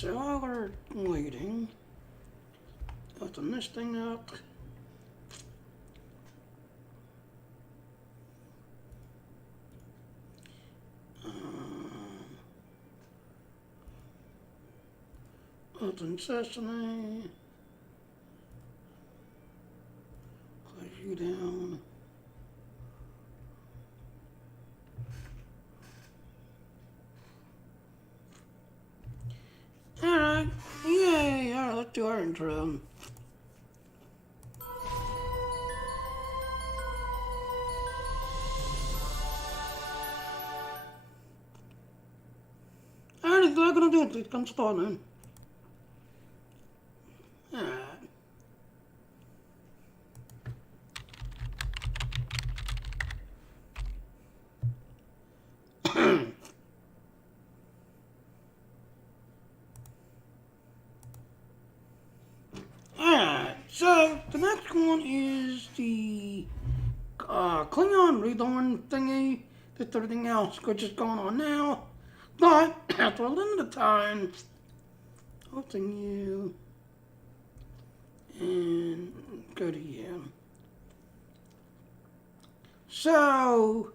So while we're waiting, open this thing up. Open Sesame. Close you down. Alright, yay, alright, let's do our intro. Alright, it's not gonna do it, it comes starting. Alright. Alright, so the next one is the Klingon reborn thingy. That's everything else which is going on now. But after a limited time, open you and go to you. So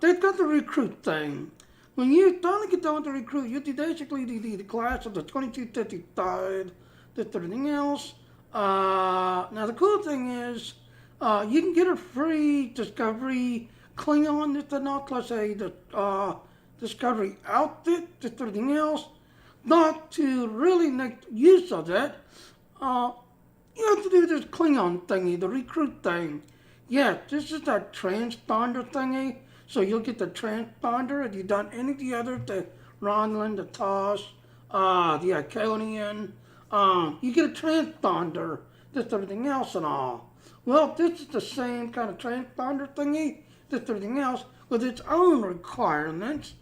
they've got the recruit thing. When you finally get done with the recruit, you basically the class of the 2253rd. That's everything else. Now the cool thing is, you can get a free Discovery Klingon, that's not, let's say, the Discovery outfit, that's everything else. Not to really make use of that, you have to do this Klingon thingy, the recruit thing. Yeah, this is that transponder thingy. So you'll get the transponder if you've done any of the others, the Romulan, the TOS, the Iconian. You get a transponder, just everything else and all. Well, this is the same kind of transponder thingy, just everything else, with its own requirements.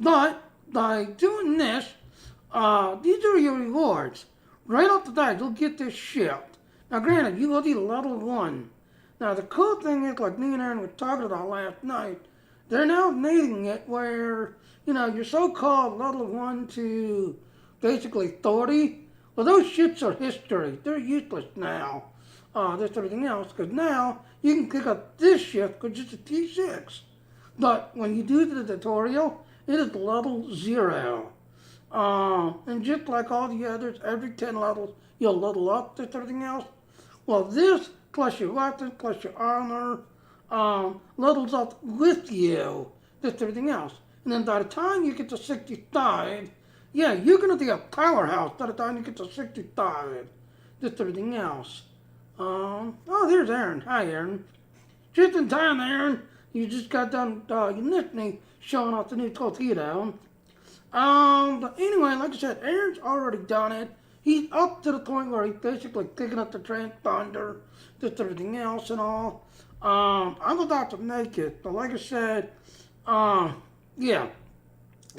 But by doing this, these are your rewards. Right off the bat, you'll get this ship. Now, granted, you will be level 1. Now, the cool thing is, like me and Aaron were talking about last night, they're now making it where, you know, your so-called level 1 to basically 30. Well, those ships are history. They're useless now. That's everything else, because now you can pick up this ship, which is a T6. But when you do the tutorial, it is level 0. And just like all the others, every 10 levels, you'll level up to everything else. Well, this, plus your weapons, plus your armor, levels up with you, that's everything else. And then by the time you get to 65, yeah, you're going to be a powerhouse by the time you get to 65, that's everything else. Oh, there's Aaron. Hi, Aaron. Just in time, Aaron. You just got done, you missed me showing off the new torpedo. But anyway, like I said, Aaron's already done it. He's up to the point where he's basically picking up the transponder, just everything else and all. I'm about to make it, but like I said, yeah,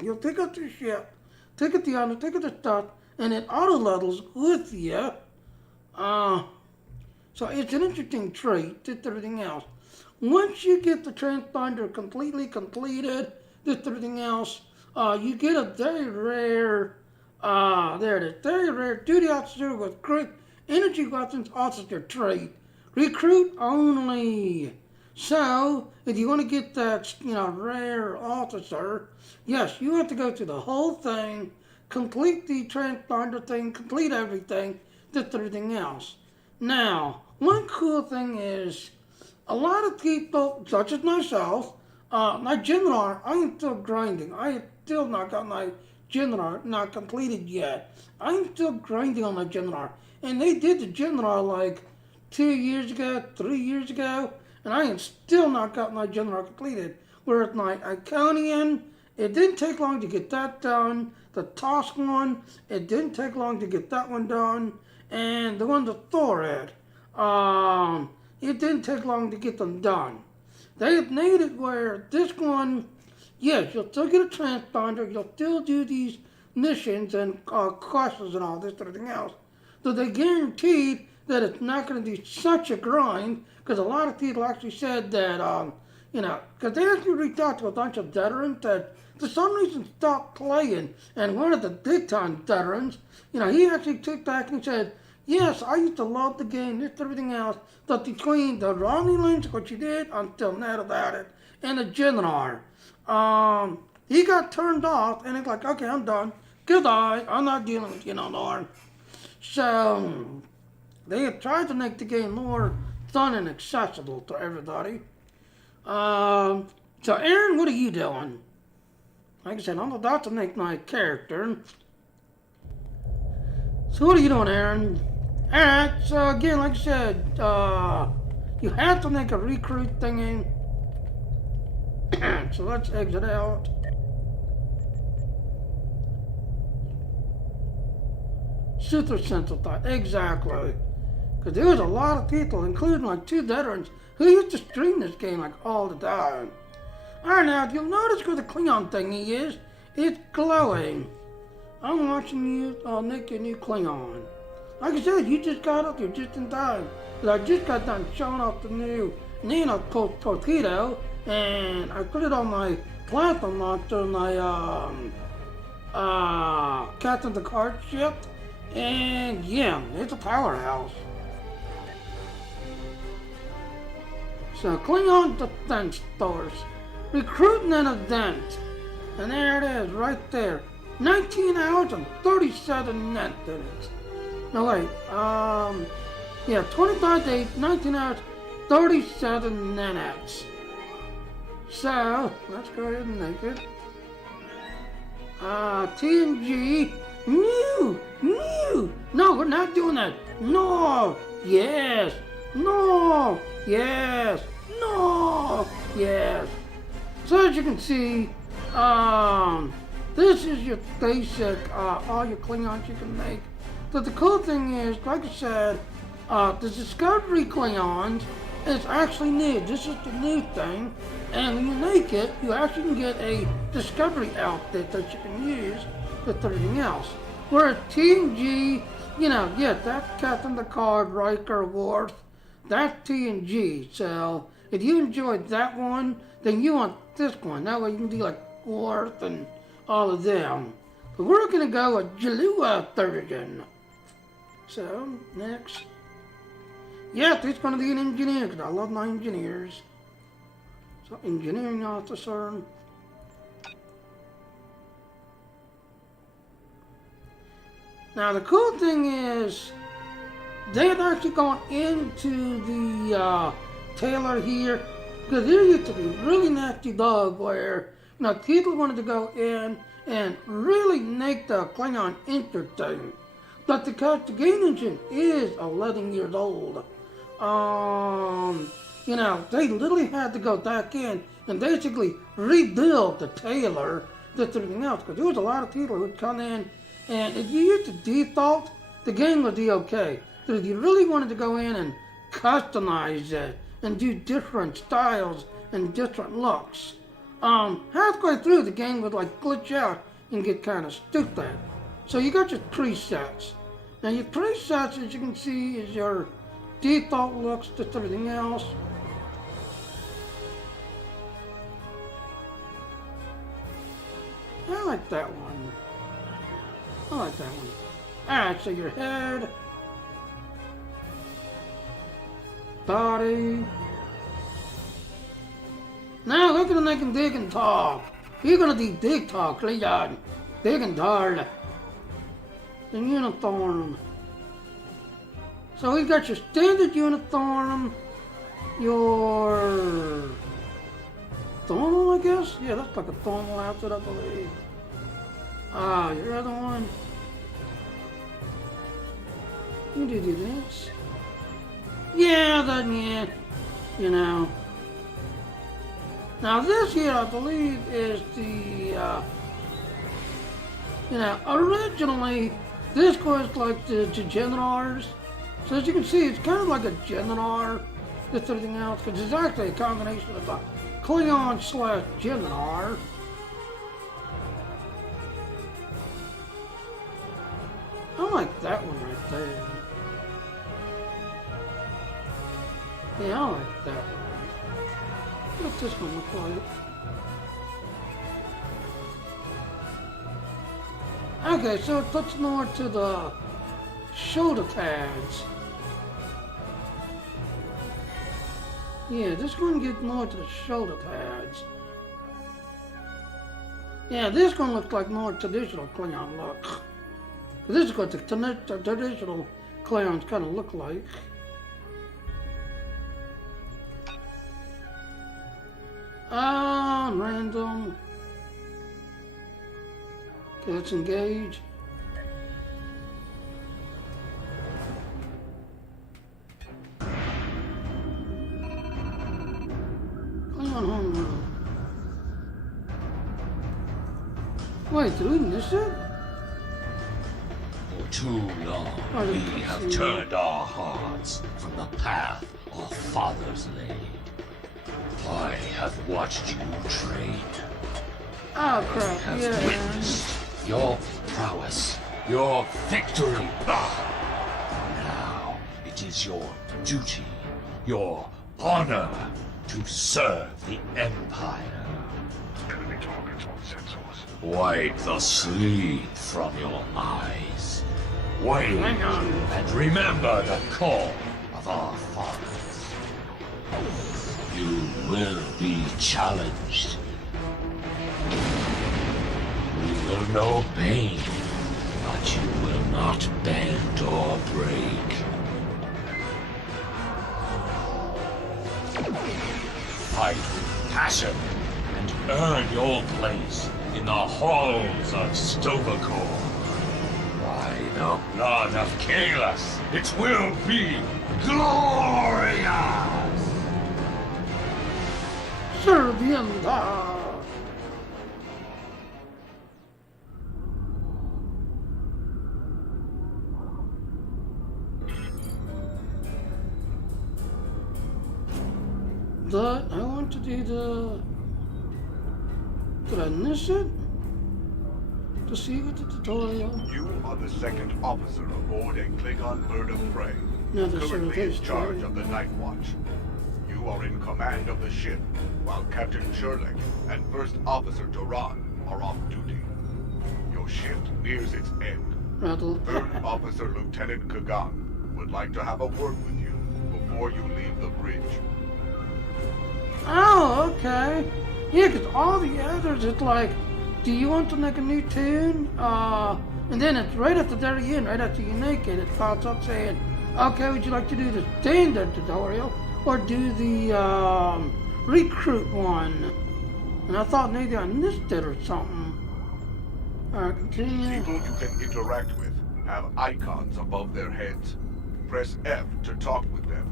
you'll pick up the ship, take up the armor, take up the stuff, and it auto levels with you. So it's an interesting trait, just everything else. Once you get the transponder completely completed, just everything else, you get a very rare, there it is, very rare duty officer with great energy weapons officer trait. Recruit only. So, if you want to get that, you know, rare officer, yes, you have to go through the whole thing, complete the transponder thing, complete everything, just everything else. Now, one cool thing is, a lot of people, such as myself, my General, I am still grinding. I have still not got my General not completed yet. I'm still grinding on my General. And they did the General like 2 years ago, 3 years ago, and I have still not got my General completed. Whereas my Iconian, it didn't take long to get that done. The TOS one, it didn't take long to get that one done. And the one that Thor had, it didn't take long to get them done. They have made it where this one, yes, you'll still get a transponder, you'll still do these missions and quests and all this and everything else. So they guaranteed that it's not going to be such a grind, because a lot of people actually said that, you know, because they actually reached out to a bunch of veterans that for some reason stopped playing. And one of the big time veterans, he actually took back and said, yes, I used to love the game, this, everything else, but between the Ronnie Lynch, what you did, I'm still mad about it, and the General, he got turned off, and he's like, okay, I'm done. Goodbye. I'm not dealing with you no more. So, they have tried to make the game more fun and accessible to everybody. So, Aaron, what are you doing? Like I said, I'm about to make my character. So, what are you doing, Aaron? Alright, so again, like I said, you have to make a recruit thingy. So, let's exit out. Super simplified, exactly. Because there was a lot of people, including like 2 veterans, who used to stream this game like all the time. Alright, now if you'll notice where the Klingon thingy is, it's glowing. I'm watching you make your new Klingon. Like I said, you just got up here just in time. Because I just got done showing off the new Nino torpedo, and I put it on my plasma monster, my Captain Picard ship. And yeah, it's a powerhouse. So Klingon Defense Force, recruiting an event. And there it is, right there. 19 hours and 37 minutes. No wait, yeah, 25 days, 19 hours, 37 minutes. So, let's go ahead and make it. TNG, new. No, we're not doing that. No, yes, no, yes, no, yes. So as you can see, this is your basic, all your Klingons you can make. But the cool thing is, like I said, the Discovery Klingons is actually new. This is the new thing. And when you make it, you actually can get a Discovery outfit that you can use with everything else. Whereas TNG, yeah, that's Captain Picard, Riker, Worf, that's TNG. So if you enjoyed that one, then you want this one. That way you can do like Worf and all of them. But we're going to go with Jalua version. So, next. Yeah, it's going to be an engineer, because I love my engineers. So, engineering officer. Now, the cool thing is, they had actually gone into the tailor here, because there used to be a really nasty bug where, people wanted to go in and really make the Klingon interesting. But because the game engine is 11 years old, they literally had to go back in and basically rebuild the tailor, just everything else. Because there was a lot of people who would come in, and if you used the default, the game would be okay. But if you really wanted to go in and customize it and do different styles and different looks, halfway through the game would like glitch out and get kind of stupid. So you got your presets. Now your presets, as you can see, is your default looks, just everything else. I like that one. Alright, so your head, body. Now we're gonna make him big and tall. You're gonna be big tall, Klingon. Big and tall. The uniform. So we got your standard uniform, your thermal, I guess? Yeah, that's like a thermal outfit, I believe. Your other one. You do this. Yeah, Now this here, I believe, is the, originally, this was like the Generars. So as you can see, it's kind of like a Generar, this everything else, because it's actually a combination of a Klingon / Generar. I like that one right there. Yeah, I like that one. What's this one look like? Okay, so it puts more to the shoulder pads. Yeah, this one gets more to the shoulder pads. Yeah, this one looks like more traditional Klingon look. This is what the traditional Klingons kind of look like. Random. Okay, let's engage. Klingon home run. Wait, did we miss it? For too long, we have turned our hearts from the path our fathers laid. I have watched you train. Oh crap, I have yeah. witnessed your prowess, your victory. Now it is your duty, your honor, to serve the Empire. Enemy targets on sensors. Wipe the sleep from your eyes. Wait Hang on. and remember the call of our fathers. You will be challenged. You will know pain, but you will not bend or break. Fight with passion and earn your place in the halls of Stovacor. By the blood of Kalis, it will be glorious! Servienda. I want to do the... Did I miss it? To see what the tutorial? You are the second officer aboard a Klingon bird of prey, No, the currently in service charge training. of the Night Watch. You are in command of the ship, while Captain Sherlick and First Officer Duran are off duty. Your shift nears its end. Rattle. Third Officer Lieutenant Kagan would like to have a word with you before you leave the bridge. Oh, okay. Yeah, because all the others, it's like, do you want to make a new tune? And then it's right at the very end, right after you make it, it pops up saying, okay, would you like to do the standard tutorial or do the recruit one? And I thought maybe I missed it or something. Alright, continue. People you can interact with have icons above their heads. Press F to talk with them.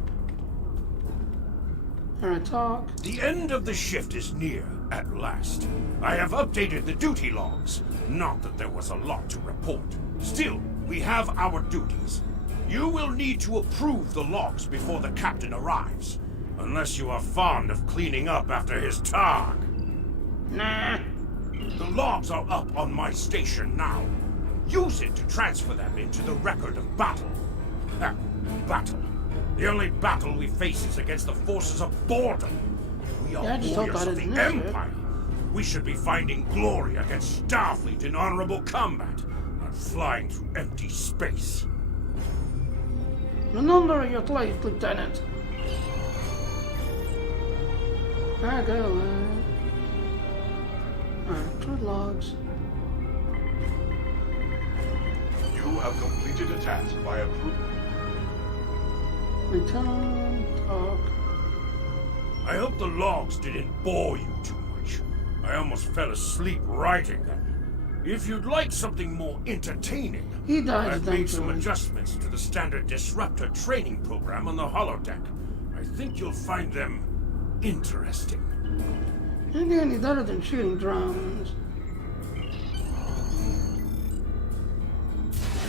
Alright, talk. The end of the shift is near, at last. I have updated the duty logs. Not that there was a lot to report. Still, we have our duties. You will need to approve the logs before the captain arrives. Unless you are fond of cleaning up after his targ. Nah. The logs are up on my station now. Use it to transfer them into the record of battle. Battle. The only battle we face is against the forces of boredom. We are Yeah, I just hope warriors I of the didn't miss it. Empire. We should be finding glory against Starfleet in honorable combat, not flying through empty space. Remember your place, Lieutenant. There I go. Alright, two logs. You have completed a task by approval. Return, talk. I hope the logs didn't bore you too much. I almost fell asleep writing them. If you'd like something more entertaining, He died I've made some eventually. adjustments to the standard disruptor training program on the holodeck. I think you'll find them interesting. Ain't any better than shooting drones.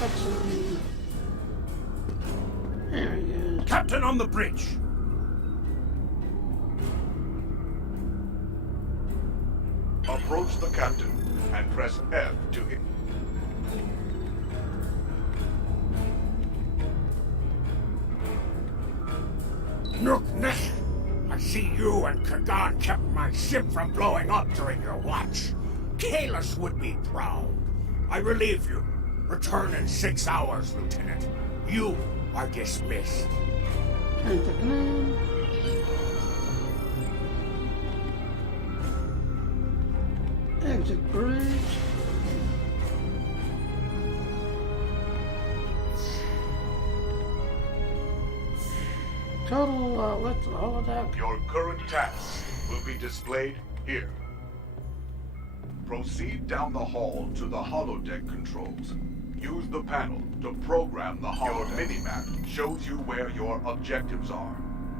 Excellent. There he is. Captain on the bridge! Approach the captain and press F to... Nook, I see you and Kagan kept my ship from blowing up during your watch. Kalis would be proud. I relieve you. Return in 6 hours, Lieutenant. You are dismissed. Change the name. Exit bridge. Total, let's holodeck. Your current tasks will be displayed here. Proceed down the hall to the holodeck controls. Use the panel to program the holodeck. Your minimap shows you where your objectives are.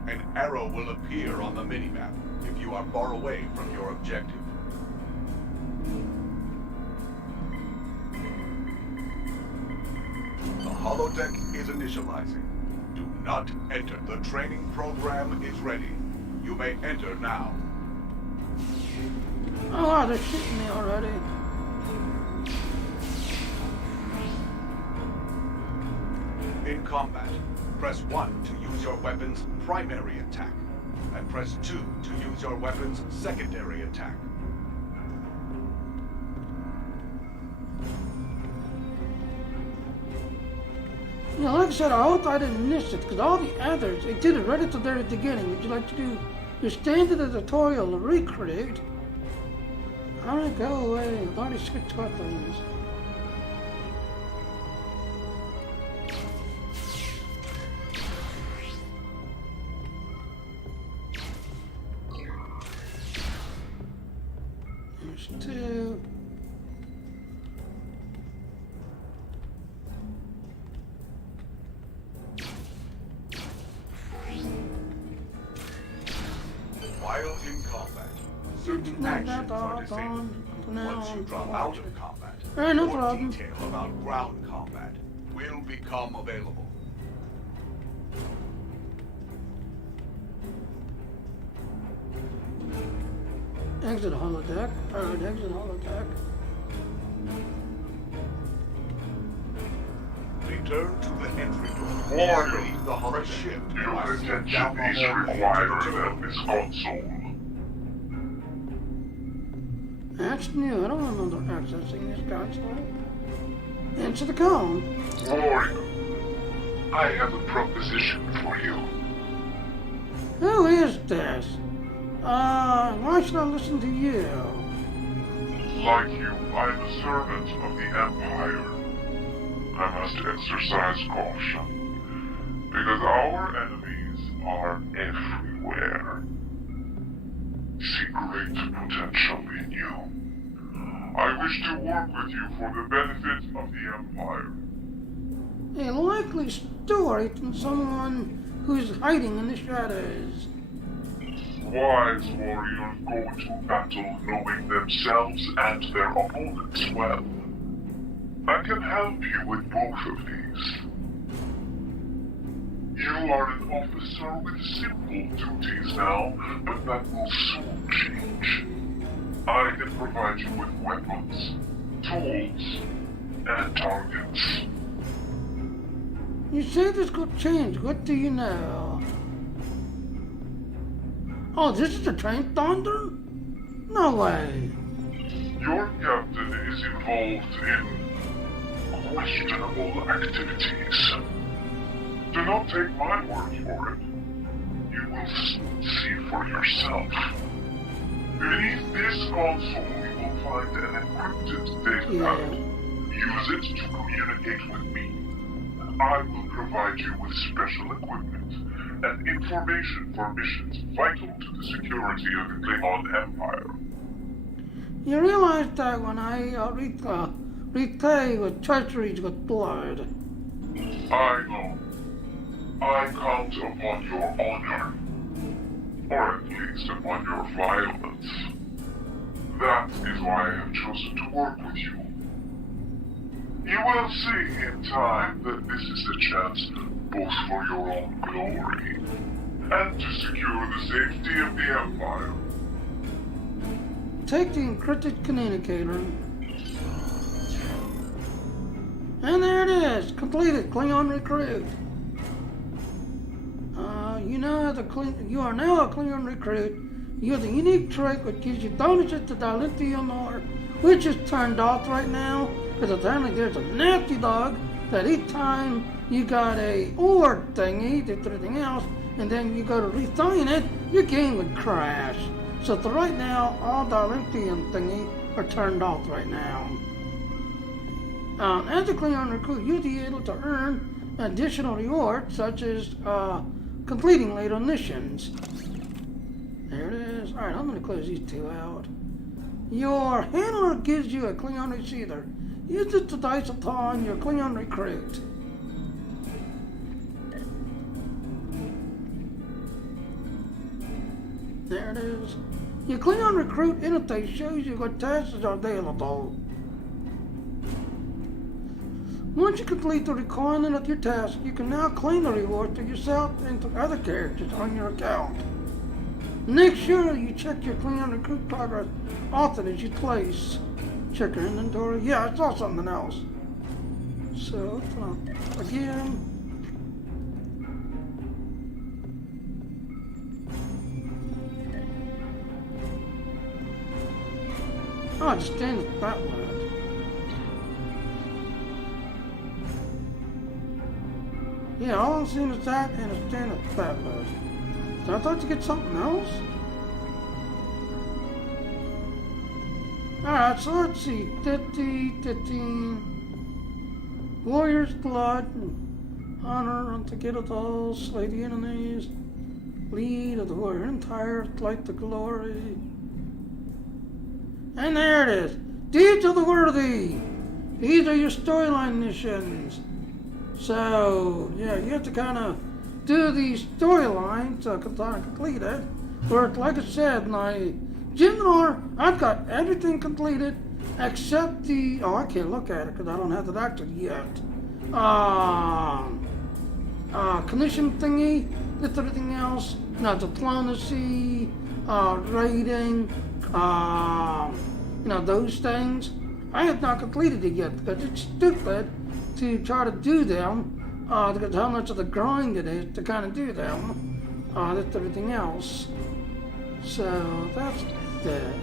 An arrow will appear on the minimap if you are far away from your objective. The holodeck is initializing. Do not enter. The training program is ready. You may enter now. Oh, they're shooting me already. In combat, press 1 to use your weapon's primary attack, and press 2 to use your weapon's secondary attack. Yeah, like I said, I hope I didn't miss it, because all the others, they did it right at the very beginning. Would you like to do your standard tutorial recreate? Alright, go away. I've already switched weapons. There's 2. While in combat, certain actions are disabled. Once you drop out of combat, No more problem. detail about ground combat will become available. Exit holodeck. Alright, exit holodeck. Return to the entry door. Warning. Leave the holodeck ship. Your attention Down the is hallway required to the at this console. That's new. I don't remember accessing this console. Answer the call. Warning. I have a proposition for you. Who is this? Why should I listen to you? Like you, I'm a servant of the Empire. I must exercise caution, because our enemies are everywhere. See great potential in you. I wish to work with you for the benefit of the Empire. A likely story from someone who's hiding in the shadows. Wise warriors go into battle knowing themselves and their opponents well. I can help you with both of these. You are an officer with simple duties now, but that will soon change. I can provide you with weapons, tools, and targets. You say this could change. What do you know? Oh, this is the train thunder? No way. Your captain is involved in questionable activities. Do not take my word for it. You will soon see for yourself. Beneath this console, you will find an encrypted data pad. Use it to communicate with me. I will provide you with special equipment and information for missions vital to the security of the Klingon Empire. You realize that when I repay with treasuries with blood. I know. I count upon your honor. Or at least upon your violence. That is why I have chosen to work with you. You will see in time that this is a chance both for your own glory and to secure the safety of the Empire. Take the encrypted communicator. And there it is. Completed. Klingon recruit. You are now a Klingon recruit. You have the unique trait which gives you bonuses to dilithium ore, which is turned off right now. Because apparently there's a nasty dog that each time you got a ore thingy, did everything else, and then you go to resign it, your game would crash. So for right now, all the Olympian thingy are turned off right now. As a Klingon recruit, you'll be able to earn additional rewards, such as completing later missions. There it is. Alright, I'm going to close these two out. Your handler gives you a Klingon receiver. Use it to dice upon your Klingon recruit. There it is. Your Klingon recruit interface shows you what tasks are available. Once you complete the requirement of your task, you can now claim the reward to yourself and to other characters on your account. Make sure you check your Klingon recruit progress often as you place. Check your inventory. Yeah, I saw something else. So, again. Oh, just stand at that word. Yeah, all I'm seeing is that and a stand at that word. So I thought you get something else? Alright, so let's see. 15. Warrior's blood. Honor unto get of those. Slay the enemies. Lead of the warrior entire. Light the glory. And there it is. Deeds of the worthy. These are your storyline missions. So, yeah, you have to kind of do these storylines to complete it. But like I said, my Gemini, I've got everything completed except the, oh, I can't look at it because I don't have the doctor yet. Commission thingy, that's everything else. Now, diplomacy, rating, those things. I have not completed it yet because it's stupid to try to do them, because how much of the grind it is to kind of do them. That's everything else. So that's that.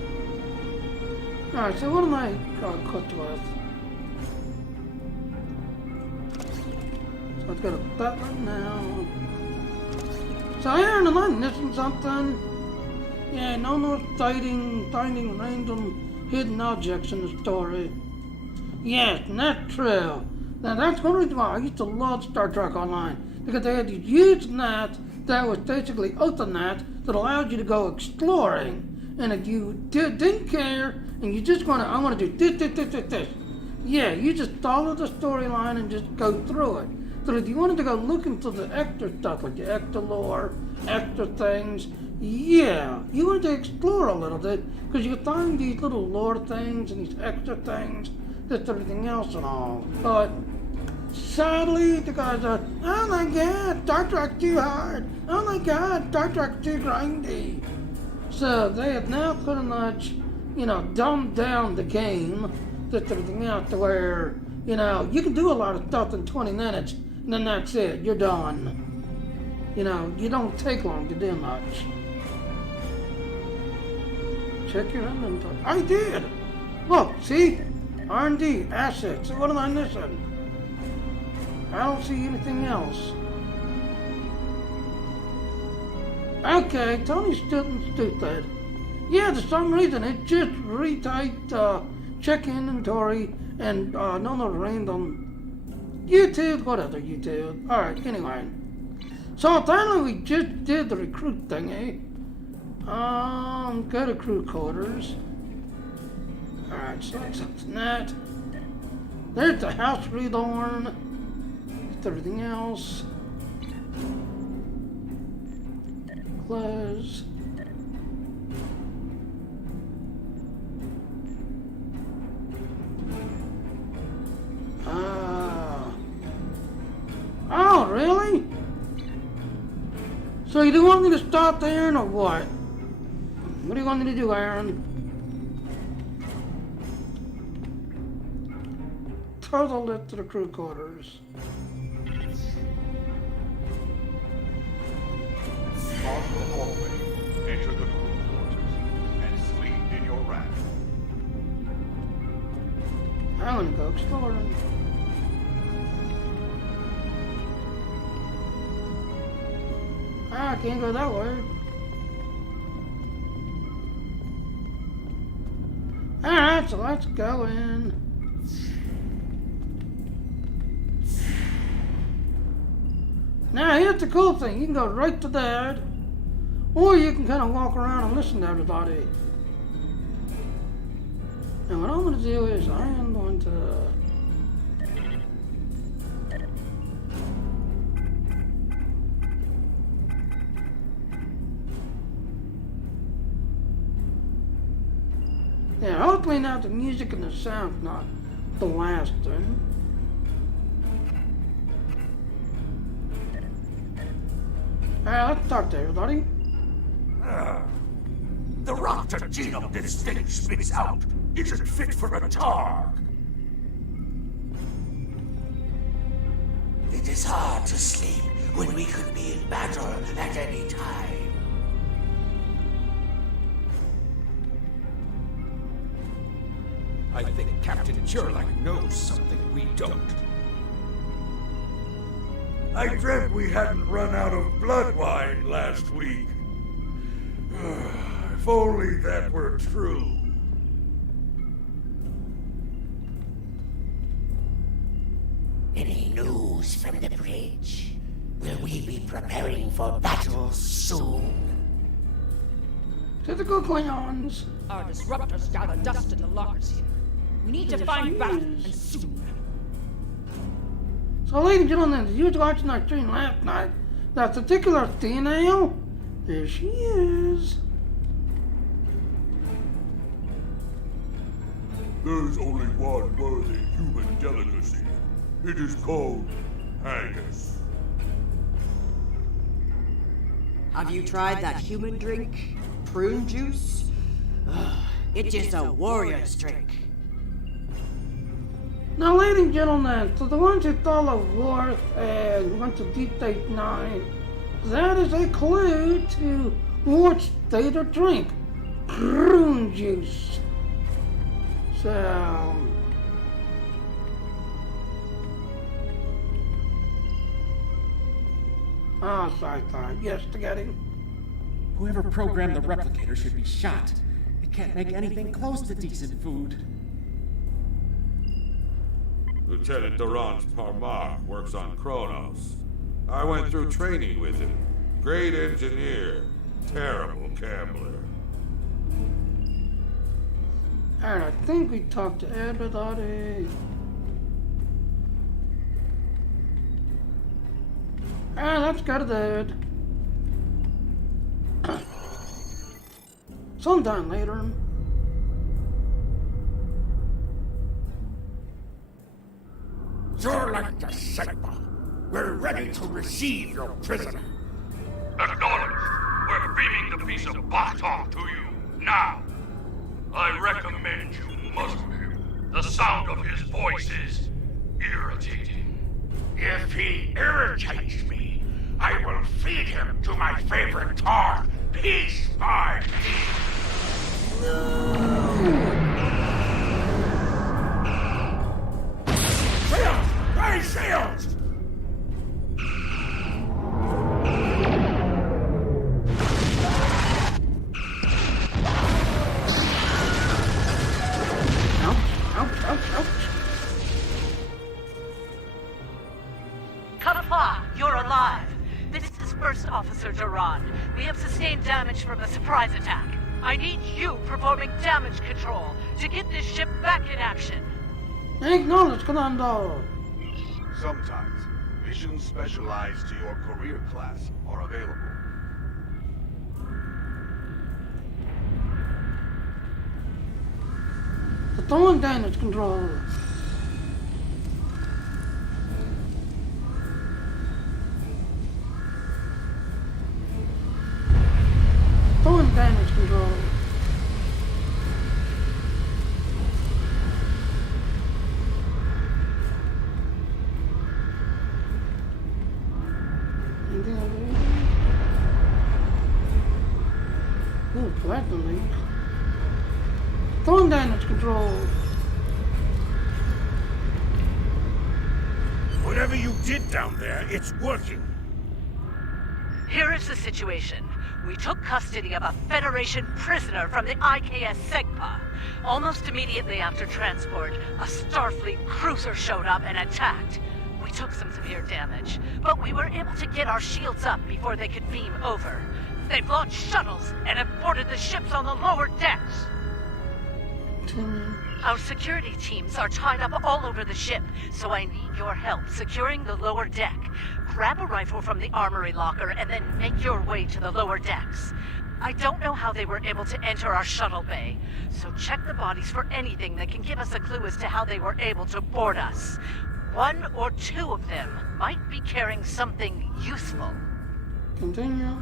Alright, so what am I cooked with? So I've got a butler now. So Aaron, am I missing something? Yeah, no more finding random hidden objects in the story. Yes, that's true. Now that's one reason why I used to love Star Trek Online, because they had these huge nets that was basically open net that allowed you to go exploring. And if you didn't care and you just want to, I want to do this. Yeah, you just follow the storyline and just go through it. So if you wanted to go look into the extra stuff, like the extra lore, extra things, yeah, you wanted to explore a little bit because you could find these little lore things and these extra things, just everything else and all. But sadly, the guys are, oh my god, Star Trek's too hard. Oh my god, Star Trek's too grindy. So they have now pretty much, dumbed down the game, just everything else to where, you can do a lot of stuff in 20 minutes and then that's it, you're done. You don't take long to do much. Check your inventory. I did! Look, see? R&D, assets. What am I missing? I don't see anything else. Okay, Tony's stupid. Yeah, for some reason it just retyped check inventory and no random YouTube, whatever YouTube. Alright, anyway. So finally we just did the recruit thingy. Go to crew quarters. Alright, so that's that. There's the house reborn. That's everything else. Close. Oh, really? So you do want me to stop there or what? What do you want me to do, Aaron? Total it to the crew quarters. Cross the hallway, enter the crew quarters, and sleep in your raft. I'm gonna go exploring. I can't go that way. Alright, so let's go in. Now, here's the cool thing. You can go right to that, or you can kind of walk around and listen to everybody. And what I'm going to do is I am going to... Yeah, hopefully now the music and the sound's not blasting. Alright, let's talk to everybody. The rocket genome this thing spits out isn't fit for a Targ. It is hard to sleep when we could be in battle at any time. I think Captain Churlight knows something we don't. I dreamt we hadn't run out of blood wine last week. If only that were true. Any news from the bridge? Will we be preparing for battle soon? Typical Klingons. Our disruptors gather dust in the lockers here. We need to find battle, and soon. So, ladies and gentlemen, if you was watching our stream last night, that particular female, there she is. There's only one worthy human delicacy. It is called haggis. Have you tried that human drink? Prune juice? It is a warrior's drink. Now, ladies and gentlemen, to the ones who follow Worth and went to Deep State 9, that is a clue to what state or drink. Prune juice. So... Ah, sci-fi. Yes, spaghetti. Whoever programmed the replicator should be shot. It can't make anything close to decent food. Lieutenant Duran's Parmar works on Kronos. I went through training with him. Great engineer, terrible gambler. And I think we talked to everybody. Alright, let's go to bed. Sometime later. You're like the Sigma. We're ready to receive your prisoner. Acknowledge. We're beaming the piece of Bachtalk to you, now. I recommend you muzzle him. The sound of his voice is irritating. If he irritates me, I will feed him to my favorite Targ, piece by piece. Shields! Raise shields! Kappa, you're alive. This is First Officer Duran. We have sustained damage from a surprise attack. I need you performing damage control to get this ship back in action. Acknowledge, Commander. Sometimes, missions specialized to your career class are available. The throwing damage control. Throwing damage control. Anything over here? Ooh, platinum leak. Throwing damage control. Whatever you did down there, it's working. Here is the situation. We took custody of a Federation prisoner from the IKS Segpa. Almost immediately after transport, a Starfleet cruiser showed up and attacked. We took some severe damage, but we were able to get our shields up before they could beam over. They've launched shuttles and have boarded the ships on the lower decks. Our security teams are tied up all over the ship, so I need your help securing the lower deck. Grab a rifle from the armory locker and then make your way to the lower decks. I don't know how they were able to enter our shuttle bay, so check the bodies for anything that can give us a clue as to how they were able to board us. One or two of them might be carrying something useful. Continue.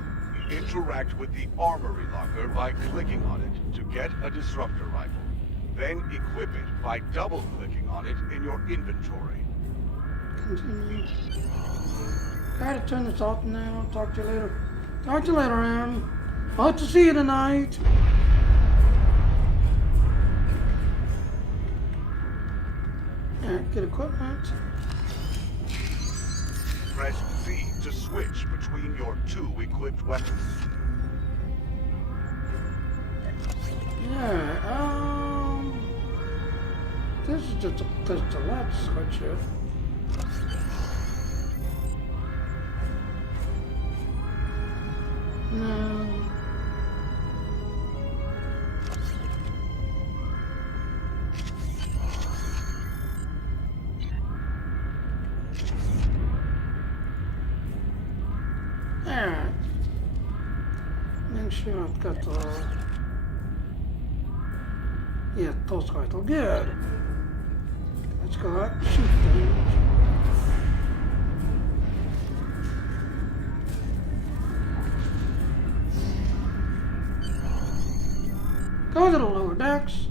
Interact with the armory locker by clicking on it to get a disruptor rifle. Then equip it by double-clicking on it in your inventory. Continue. Gotta turn this off now. Talk to you later. Talk to you later, Annie. Hope to see you tonight. Alright, get equipment. Press Z to switch between your two equipped weapons. Yeah, this is just a light switch here. No. Alright. Make sure I've got the... Yeah, those guys are good. Let's go out and shoot things. Go to the lower decks.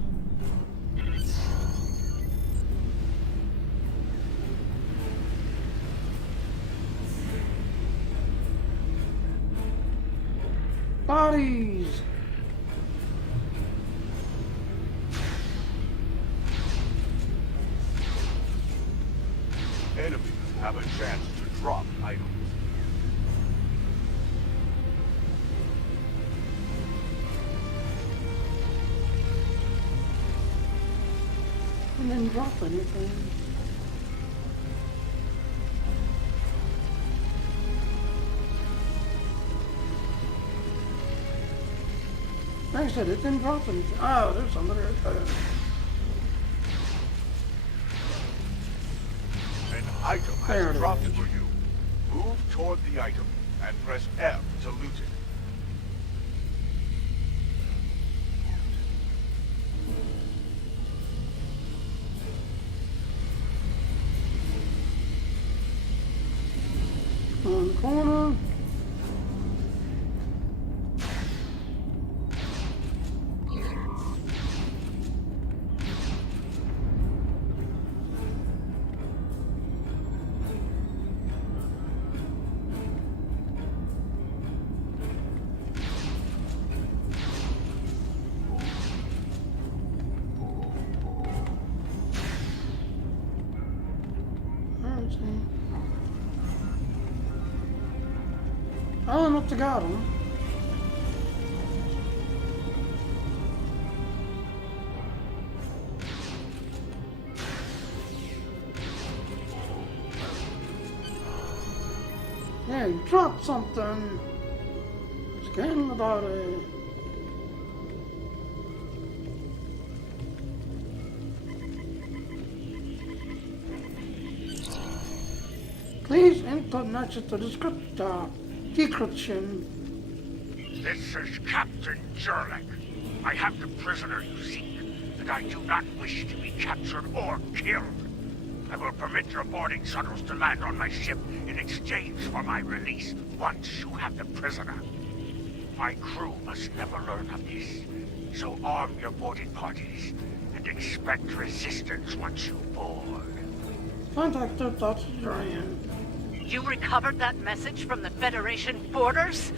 Bodies. Enemies have a chance to drop items. And then drop anything. Like I said, it didn't drop anything. Oh, there's somebody right there. An item has dropped for you. Move toward the item and press F to loot it. On the corner. Oh, not to got him. Yeah, you dropped something. Scan the body. Please input message to decryption. This is Captain Jurlik. I have the prisoner you seek, and I do not wish to be captured or killed. I will permit your boarding shuttles to land on my ship in exchange for my release once you have the prisoner. My crew must never learn of this, so arm your boarding parties and expect resistance once you board. Contact Dr. Ryan. You recovered that message from the Federation borders?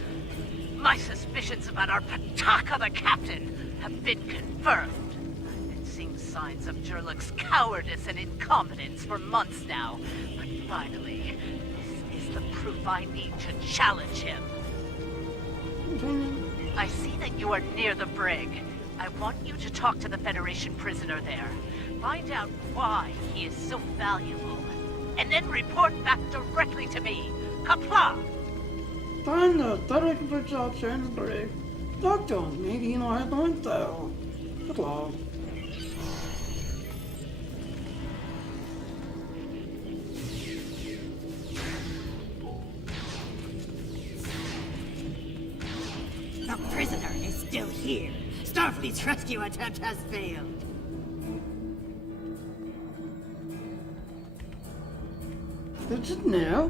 My suspicions about our Pataka the Captain have been confirmed. It seems signs of Jurluk's cowardice and incompetence for months now. But finally, this is the proof I need to challenge him. I see that you are near the brig. I want you to talk to the Federation prisoner there. Find out why he is so valuable. And then report back directly to me. Kapla! Find the Federation prisoner officer in the brig. Talk to him. Maybe you know how to intel. Good luck. The prisoner is still here. Starfleet's rescue attempt has failed. Is it now?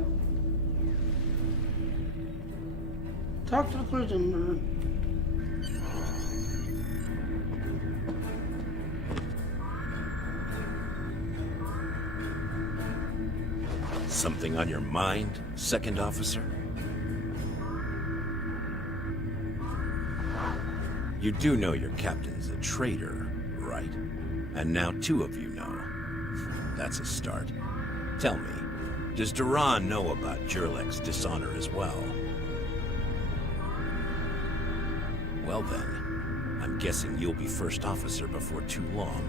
Talk to the prisoner. Something on your mind, second officer? You do know your captain's a traitor, right? And now two of you know. That's a start. Tell me, does Duran know about Jurlek's dishonor as well? Well then, I'm guessing you'll be first officer before too long.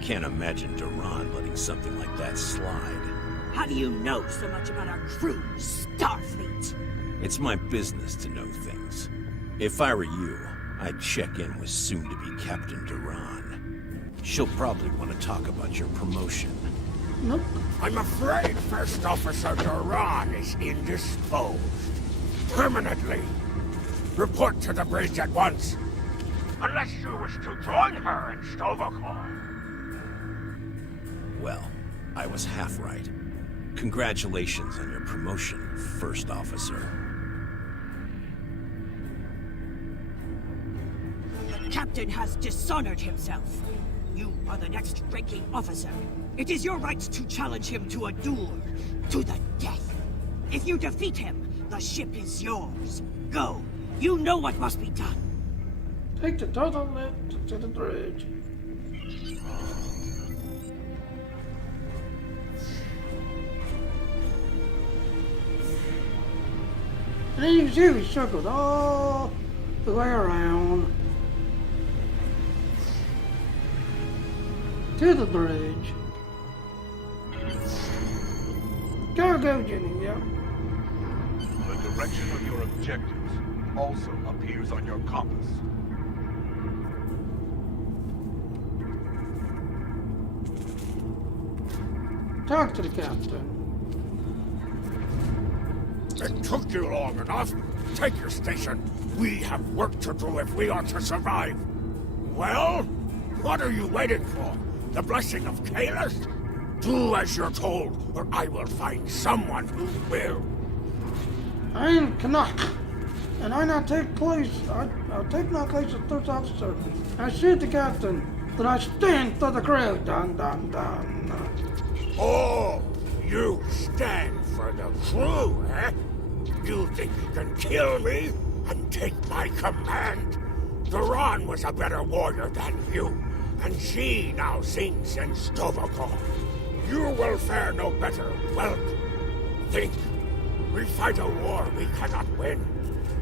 Can't imagine Duran letting something like that slide. How do you know so much about our crew, Starfleet? It's my business to know things. If I were you, I'd check in with soon-to-be Captain Duran. She'll probably want to talk about your promotion. Nope. I'm afraid First Officer Duran is indisposed. Permanently. Report to the bridge at once. Unless you wish to join her in Stovacor. Well, I was half right. Congratulations on your promotion, First Officer. The captain has dishonored himself. You are the next ranking officer. It is your right to challenge him to a duel, to the death. If you defeat him, the ship is yours. Go. You know what must be done. Take the total lift to the bridge. And then you can see we circled all the way around to the bridge. Go, Jenny, yeah. The direction of your objectives also appears on your compass. Talk to the captain. It took you long enough. Take your station. We have work to do if we are to survive. Well, what are you waiting for? The blessing of Kalis? Do as you're told, or I will find someone who will. I am Canuck, and I not take place. I'll take my place as first officer. I said the captain that I stand for the crew. Dun dun dun. Oh, you stand for the crew, eh? You think you can kill me and take my command? Duran was a better warrior than you, and she now sings in Stovacor. You will fare no better. Well, think. We fight a war we cannot win.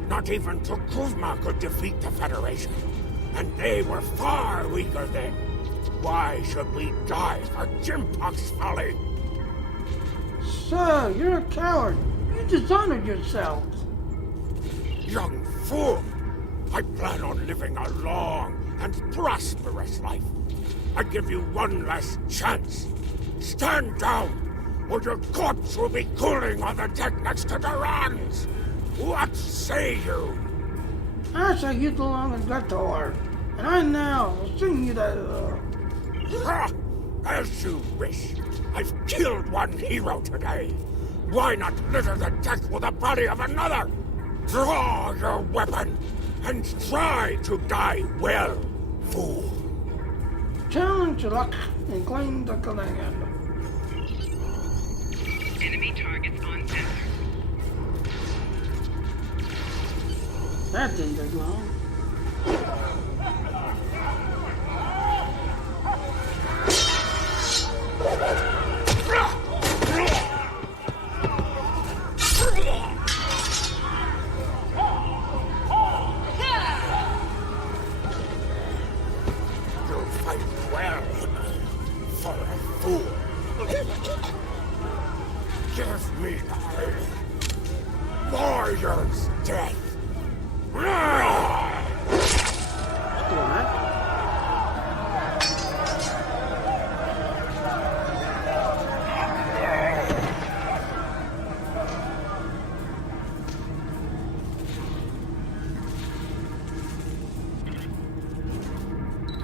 Not even Tukuvma could defeat the Federation. And they were far weaker then. Why should we die for Jimpok's folly? So, you're a coward. You dishonored yourself. Young fool! I plan on living a long and prosperous life. I give you one last chance. Stand down, or your corpse will be cooling on the deck next to Duran's. What say you? I say you belong in Gator, and I now will sing you that. Ha! As you wish. I've killed one hero today. Why not litter the deck with the body of another? Draw your weapon and try to die well, fool. Challenge your luck and claim the Klingon. Enemy targets on sensor. That didn't take long. Imperial's death. Still that.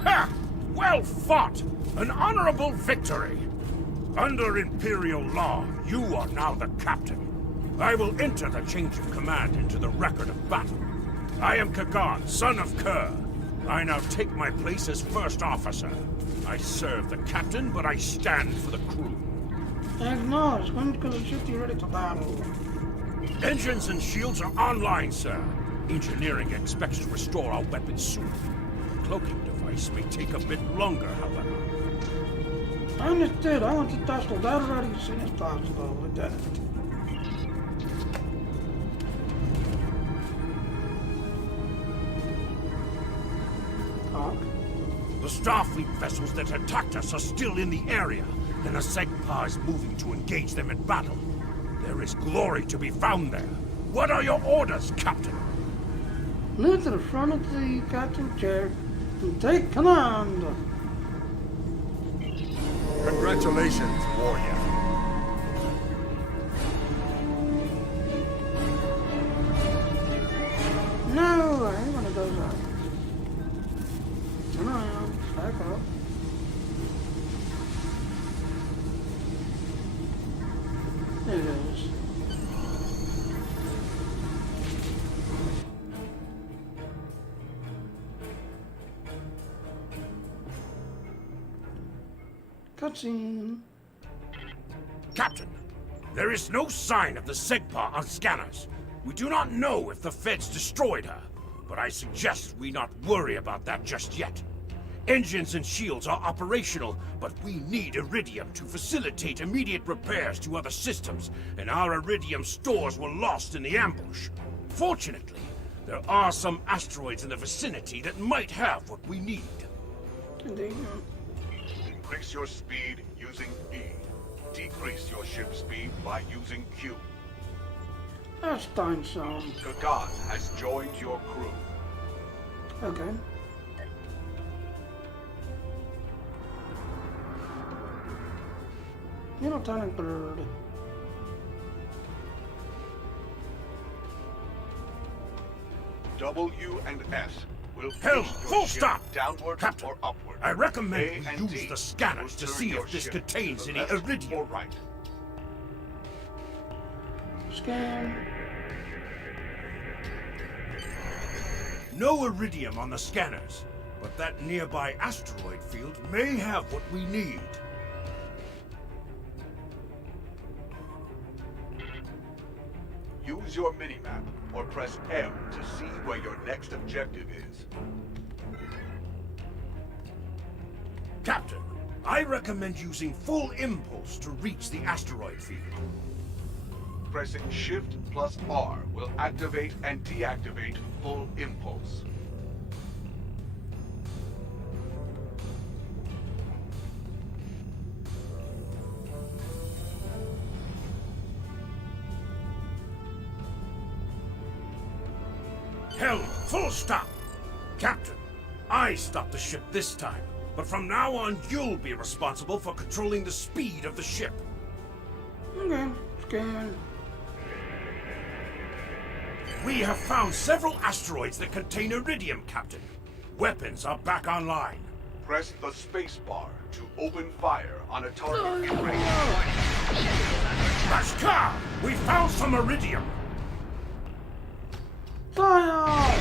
Ha! Well fought! An honorable victory! Under Imperial law, you are now the captain. I will enter the change of command into the record of battle. I am Kagan, son of Kerr. I now take my place as first officer. I serve the captain, but I stand for the crew. Acknowledge. When can the ship be ready to battle? Engines and shields are online, sir. Engineering expects to restore our weapons soon. The cloaking device may take a bit longer, however. I understood. I want to touch the data ready as soon as possible, Lieutenant. Talk. The Starfleet vessels that attacked us are still in the area, and the Segpa is moving to engage them in battle. There is glory to be found there. What are your orders, Captain? Move to the front of the captain's chair and take command. Congratulations, warrior. No, I ain't one of those. Turn around, back up. There it is. Cutscene. Captain, there is no sign of the Segpa on scanners. We do not know if the Feds destroyed her, but I suggest we not worry about that just yet. Engines and shields are operational, but we need Iridium to facilitate immediate repairs to other systems, and our Iridium stores were lost in the ambush. Fortunately, there are some asteroids in the vicinity that might have what we need. Indeed. Increase your speed using E. Decrease your ship speed by using Q. That's time zone. Kagan has joined your crew. Okay. You know, Lieutenant Bird. W and S will Hell, push your full ship stop! downward Captain, or upward. I recommend A and we D use the scanners will to turn see your if this ship contains to any the left Iridium. or right. Scan. No Iridium on the scanners, but that nearby asteroid field may have what we need. Use your minimap or press M to see where your next objective is. Captain, I recommend using full impulse to reach the asteroid field. Pressing Shift plus R will activate and deactivate full impulse. Hell, full stop! Captain, I stopped the ship this time, but from now on you'll be responsible for controlling the speed of the ship. Okay. Scan. We have found several asteroids that contain Iridium, Captain. Weapons are back online. Press the space bar to open fire on a target in range. Bashkar! We found some Iridium! Fire!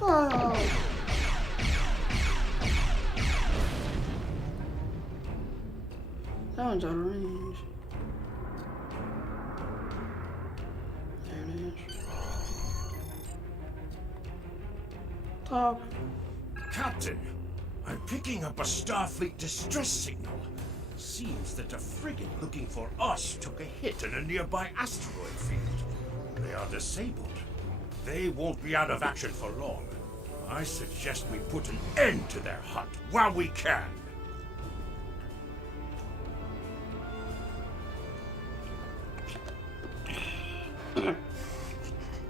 Fire! That one's out of range. There it is. Talk. Captain, I'm picking up a Starfleet distress signal. Seems that a frigate looking for us took a hit in a nearby asteroid field. They are disabled. They won't be out of action for long. I suggest we put an end to their hunt while we can.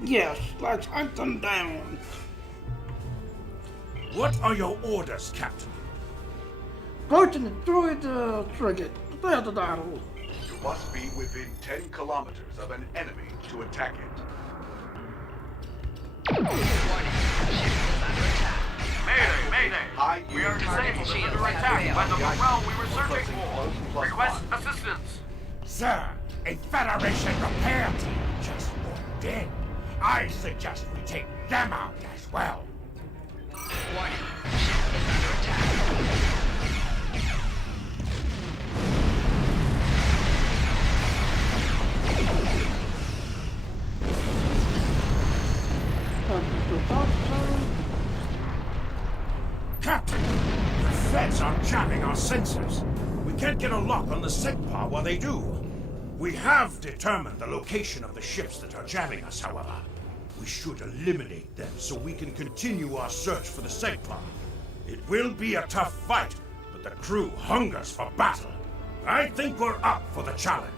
Yes, let's hunt them down. What are your orders, Captain? Go to destroy the frigate. Prepare the battle. You must be within 10 kilometers of an enemy to attack it. Mayday, mayday! High We are disabled and under attack by the morale we were searching for. Request assistance. Sir, a Federation repair team just walked in. I suggest we take them out as well. Warning. Ship is under attack. Captain, the feds are jamming our sensors. We can't get a lock on the SEGPA while they do. We have determined the location of the ships that are jamming us, however. We should eliminate them so we can continue our search for the SEGPA. It will be a tough fight, but the crew hungers for battle. I think we're up for the challenge.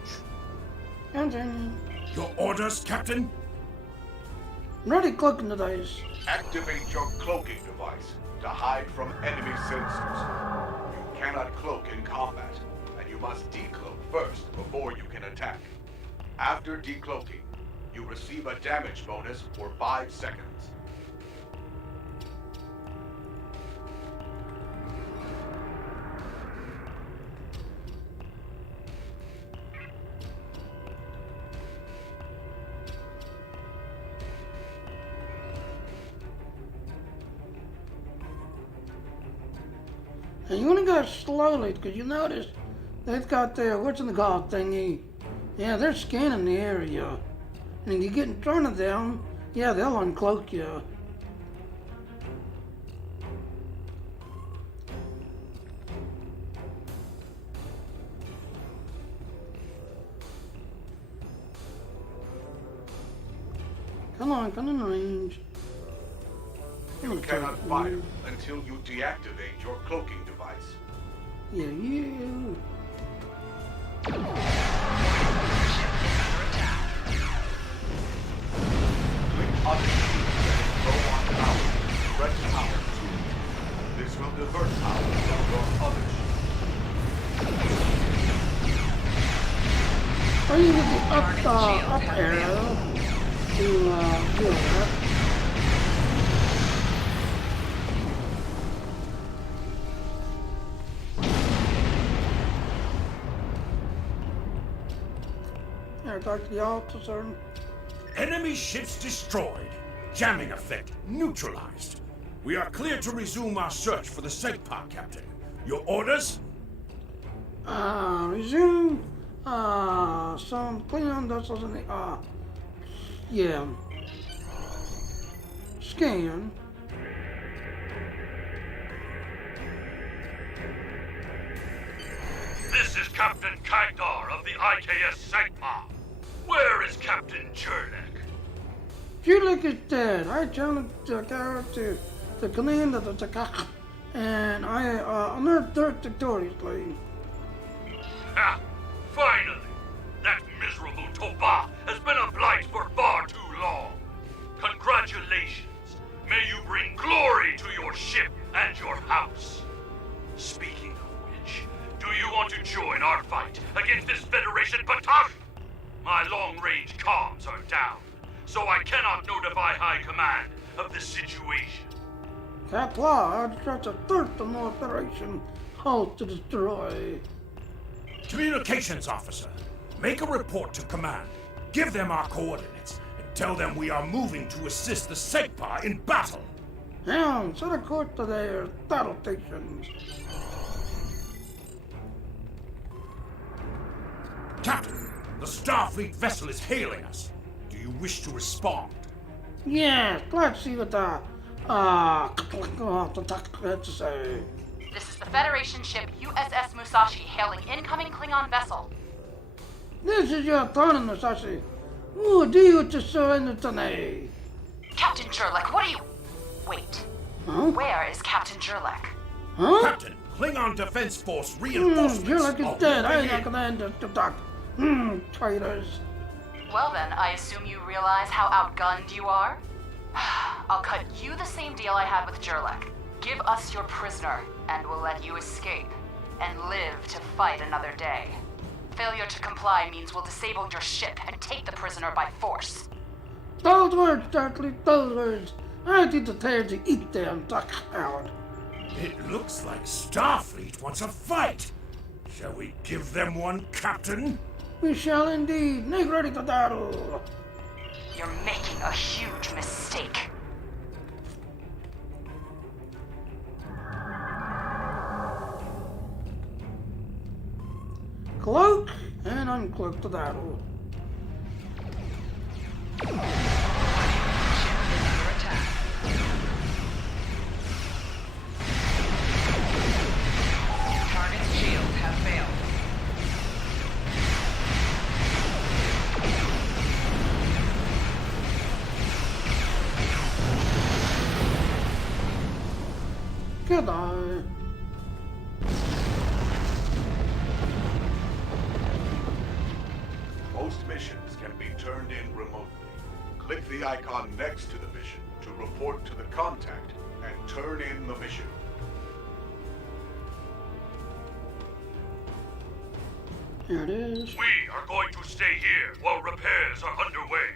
Captain. Your orders, Captain? Ready cloaking device. Activate your cloaking device to hide from enemy sensors. You cannot cloak in combat, and you must decloak first before you can attack. After decloaking, you receive a damage bonus for 5 seconds. And you want to go slowly, because you notice they've got their, what's in the call thingy? Yeah, they're scanning the area. And if you get in front of them, yeah, they'll uncloak you. Come on, come in range. You cannot fire until you deactivate your cloaking device. Yeah, you. Click on the key and go on power. Press power 2. This will divert power from your other ship. Or you get the up arrow to do that. Talk to the officer. Enemy ships destroyed. Jamming effect neutralized. We are clear to resume our search for the SEGPA, Captain. Your orders? Resume. Some Klingon vessels in the, yeah. Scan. This is Captain Kagdar of the IKS SEGPA. Where is Captain Jurnek? Jurnek is dead. I challenged the guy to the command of the Takak, and I unearthed dirt victoriously. Ha! Finally! That miserable Toba has been a blight for far too long. Congratulations! May you bring glory to your ship and your house. Speaking of which, do you want to join our fight against this Federation Batak? My long-range comms are down, so I cannot notify High Command of the situation. That large, that's a third of the Federation hull to destroy. Communications officer, make a report to command. Give them our coordinates, and tell them we are moving to assist the SEGPA in battle. Hound, set a course to their battle stations. Captain, the Starfleet vessel is hailing us. Do you wish to respond? Yes, let's see what the had to say. This is the Federation ship USS Musashi hailing incoming Klingon vessel. This is your turn, Musashi. Who do you to surrender today? Captain Jurlek, what are you... Wait. Huh? Where is Captain Jurlek? Huh? Captain, Klingon Defense Force reinforcements. Jurlek is are dead. I moving am in. commander to talk. Traitors. Well then, I assume you realize how outgunned you are? I'll cut you the same deal I had with Jurlek. Give us your prisoner, and we'll let you escape, and live to fight another day. Failure to comply means we'll disable your ship and take the prisoner by force. Those words, Darkly, those words. I did the tear to eat them, Duck Howard. It looks like Starfleet wants a fight. Shall we give them one, Captain? We shall indeed. Make ready to battle. You're making a huge mistake. Cloak and uncloak the battle. Target's shields have failed. Goodbye. Most missions can be turned in remotely. Click the icon next to the mission to report to the contact and turn in the mission. Here it is. We are going to stay here while repairs are underway.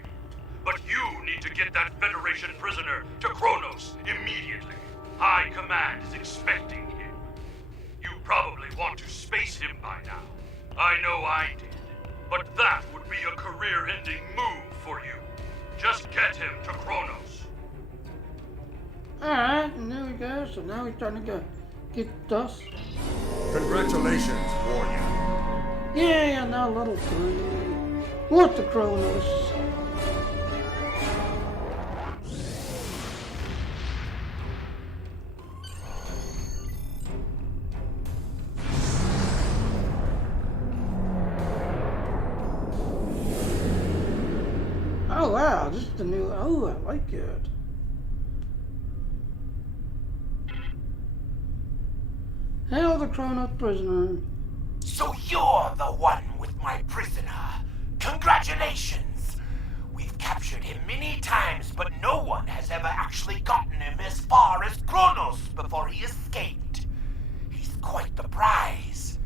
But you need to get that Federation prisoner to Kronos immediately. High Command is expecting him. You probably want to space him by now. I know I did. But that would be a career-ending move for you. Just get him to Kronos. Alright, and there we go. So now we're trying to get dust. Congratulations, warrior. Yeah, now level 3. What the Kronos? Oh wow, this is the new, oh I like it. Hail the Kronos prisoner. So you're the one with my prisoner. Congratulations! We've captured him many times, but no one has ever actually gotten him as far as Kronos before he escaped. He's quite the prize.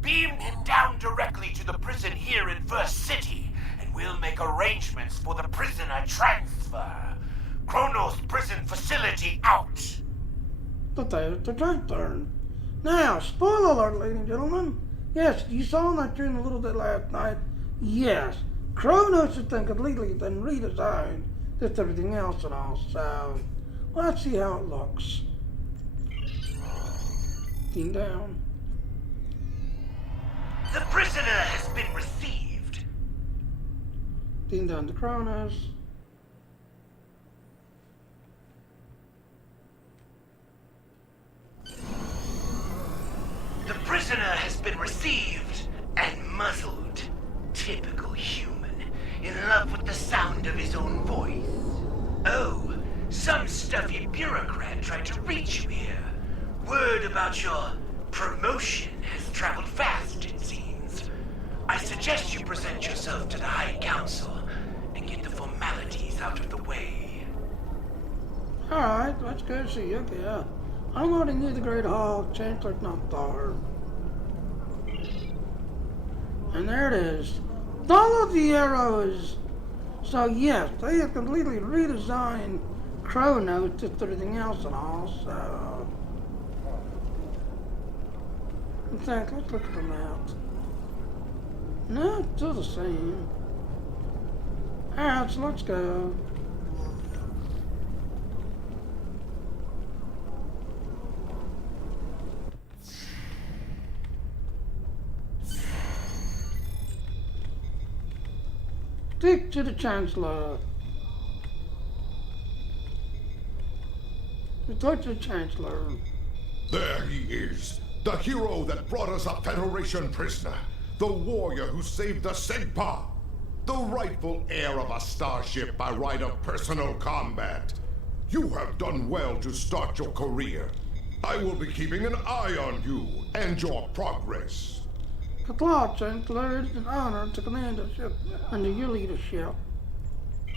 Beam him down directly to the prison here in First City, and we'll make arrangements for the prisoner transfer. Kronos prison facility out. The tank turn. Now, spoiler alert, ladies and gentlemen. Yes, you saw that during a little bit last night. Yes, Kronos has been completely then redesigned, just everything else and all. So, let's see how it looks. Team down. The prisoner has been received. Team down to Kronos. The prisoner has been received and muzzled. Typical human, in love with the sound of his own voice. Oh, some stuffy bureaucrat tried to reach you here. Word about your promotion has traveled fast, it seems. I suggest you present yourself to the High Council and get the formalities out of the way. Alright, let's go see. Okay, I'm already near the Great Hall. Chancellor's not there. And there it is. All of the arrows. So yes, they have completely redesigned Kronos, just everything else and all, so. In fact, let's look at the map. No, it's still the same. Alright, so let's go. Speak to the Chancellor. We talk to the Chancellor. There he is. The hero that brought us a Federation prisoner. The warrior who saved the Sigpa. The rightful heir of a starship by right of personal combat. You have done well to start your career. I will be keeping an eye on you and your progress. Katlacha includes an honor to command a ship under your leadership.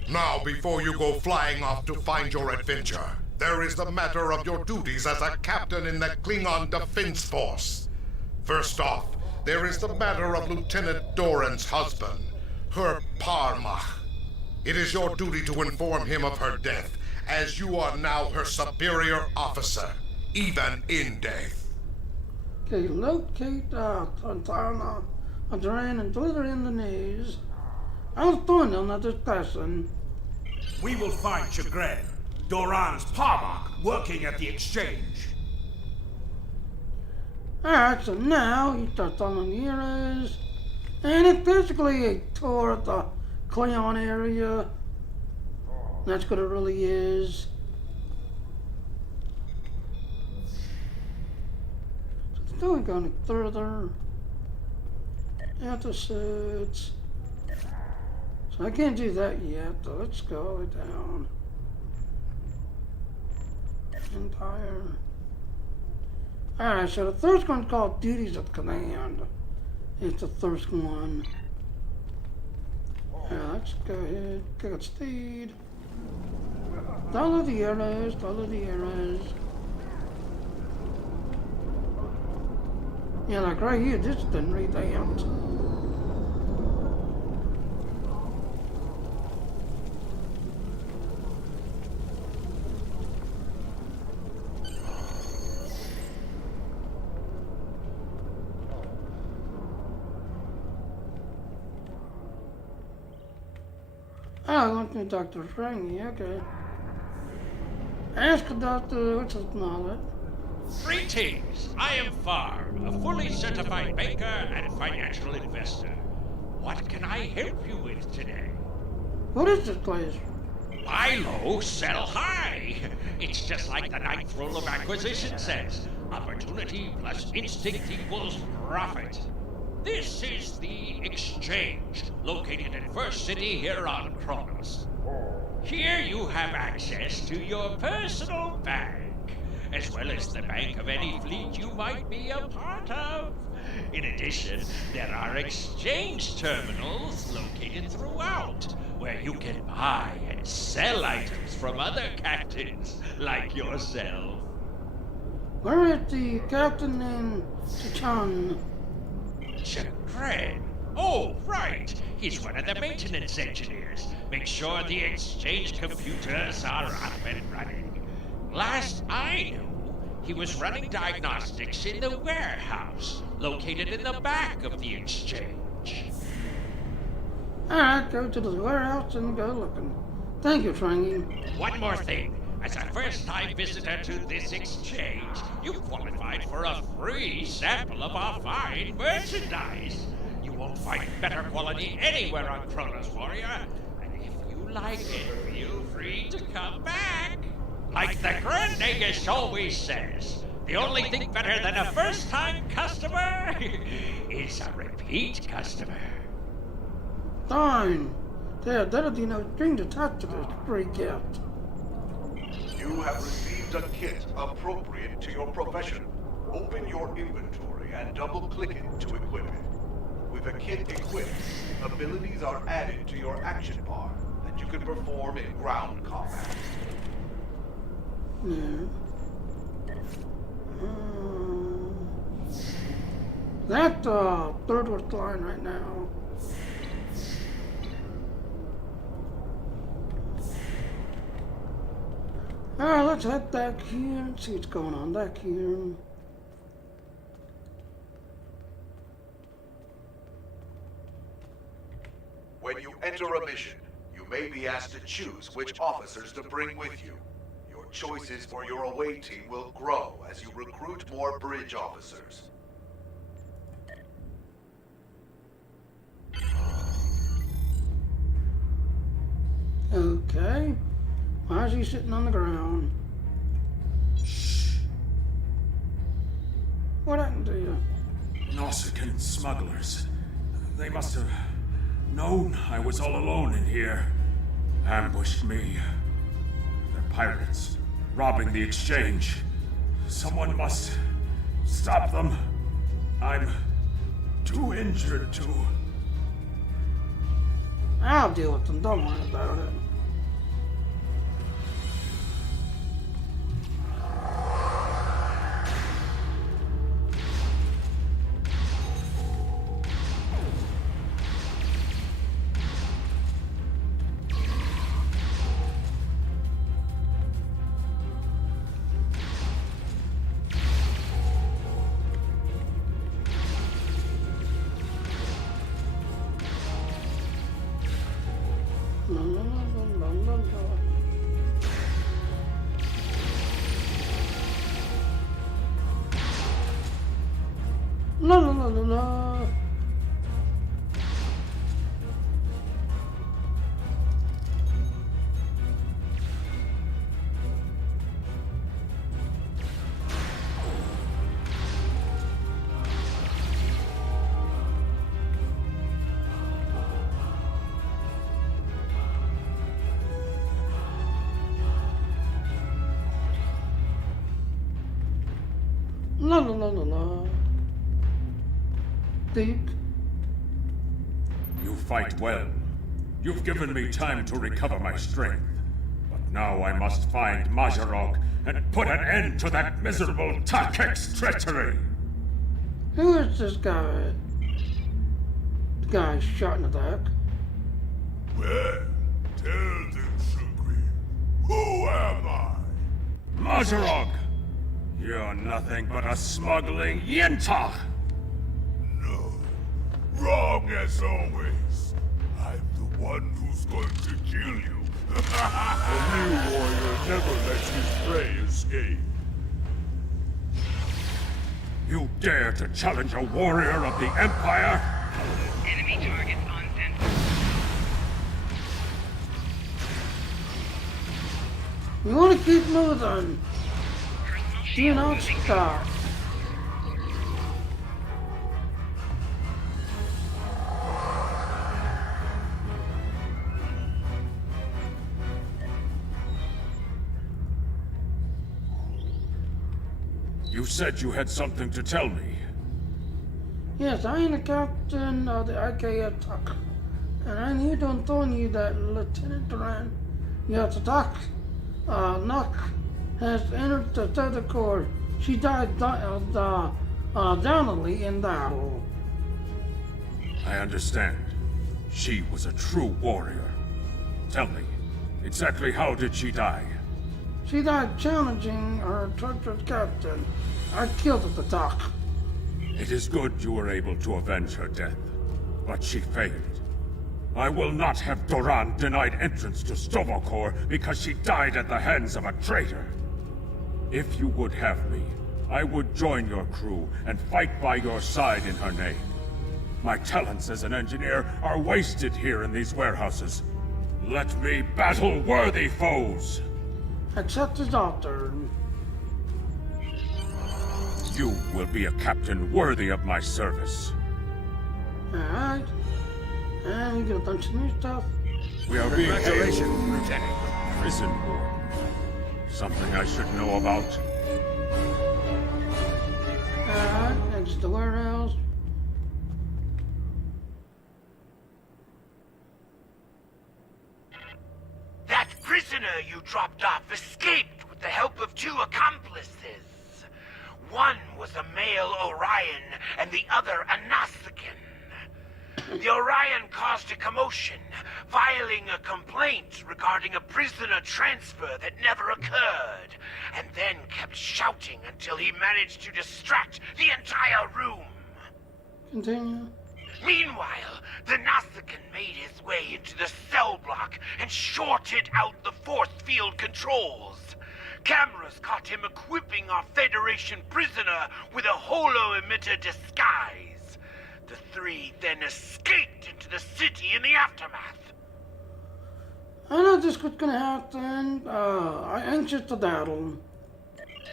Now, before you go flying off to find your adventure, there is the matter of your duties as a captain in the Klingon Defense Force. First off, there is the matter of Lieutenant Doran's husband, her Parmach. It is your duty to inform him of her death, as you are now her superior officer, even in death. Okay, locate Fontana, Adran, and deliver in the news. I'll find another person. We will find Chagrin, Doran's Parmach, working at the exchange. Alright, so now you start following the heroes. And it's basically a tour of the Klingon area. That's what it really is. So still going further. Episodes. So I can't do that yet, so let's go down. Empire. Alright, so the first one's called Duties of Command. It's the first one. Let's go ahead, get speed. Follow the arrows, follow the arrows. Yeah, like right here, this has been revamped. Oh, I want to Dr. Frankie, okay. Ask the doctor what's his knowledge. Greetings! I am Farm, a fully certified banker and financial investor. What can I help you with today? What is this place? Buy low, sell high. It's just like the ninth rule of acquisition says. Opportunity plus instinct equals profit. This is the exchange, located in First City here on Kronos. Here you have access to your personal bank, as well as the bank of any fleet you might be a part of. In addition, there are exchange terminals located throughout, where you can buy and sell items from other captains like yourself. Where is the captain in Chichan? Chagrin? Oh, right. He's one of the maintenance engineers. Make sure the exchange computers are up and running. Last I knew, he was running diagnostics in the warehouse, located in the back of the exchange. Alright, go to the warehouse and go looking. Thank you, Frankie. One more thing. As a first-time visitor to this exchange, you've qualified for a free sample of our fine merchandise. You won't find better quality anywhere on Kronos, Warrior. And if you like it, feel free to come back. Like the Grand Nagus always says, the only thing better than a first-time customer is a repeat customer. Fine. There'll be no string attached to this free gift. You have received a kit appropriate to your profession. Open your inventory and double-click it to equip it. With a kit equipped, abilities are added to your action bar that you can perform in ground combat. No. That third was flying right now. Alright, let's head back here and see what's going on back here. When you enter a mission, you may be asked to choose which officers to bring with you. Your choices for your away team will grow as you recruit more bridge officers. Okay. Why is he sitting on the ground? Shh. What happened to you? Nausicaan smugglers. They must have known I was all alone in here. Ambushed me. They're pirates, robbing the exchange. Someone must stop them. I'm too injured to... I'll deal with them, don't worry about it. La la la la la. La la la la la. Deep. You fight well. You've given me time to recover my strength. But now I must find Majorog and put an end to that miserable Takek's treachery! Who is this guy? The guy shot in the back. Well, tell them, Shukri. Who am I? Majorog! You're nothing but a smuggling Yintach! No. Wrong as always. I'm the one who's going to kill you. The new warrior never lets his prey escape. You dare to challenge a warrior of the Empire? Enemy targets on sensor. We want to keep moving. Do not stop. You said you had something to tell me. Yes, I am the captain of the IKF TAC, and I need to inform you that Lieutenant Duran, your TAC, Nock, has entered the Third Corps. She died downly in battle. I understand. She was a true warrior. Tell me, exactly how did she die? She died challenging her treacherous captain. I killed at the TAC. It is good you were able to avenge her death, but she failed. I will not have Doran denied entrance to Stovokor because she died at the hands of a traitor. If you would have me, I would join your crew and fight by your side in her name. My talents as an engineer are wasted here in these warehouses. Let me battle worthy foes! Accept his offer. You will be a captain worthy of my service. Alright. And we get a bunch of new stuff. We are being Congratulations, Lieutenant. prison war. Something I should know about. Alright, exit the warehouse. That prisoner you dropped off escaped with the help of two accomplices. One was a male Orion, and the other a Nausicaan. The Orion caused a commotion, filing a complaint regarding a prisoner transfer that never occurred, and then kept shouting until he managed to distract the entire room. Continue. Meanwhile, the Nausicaan made his way into the cell block and shorted out the force field controls. Cameras caught him equipping our Federation prisoner with a holo-emitter disguise. The three then escaped into the city in the aftermath. I know this was gonna happen. I'm anxious to battle.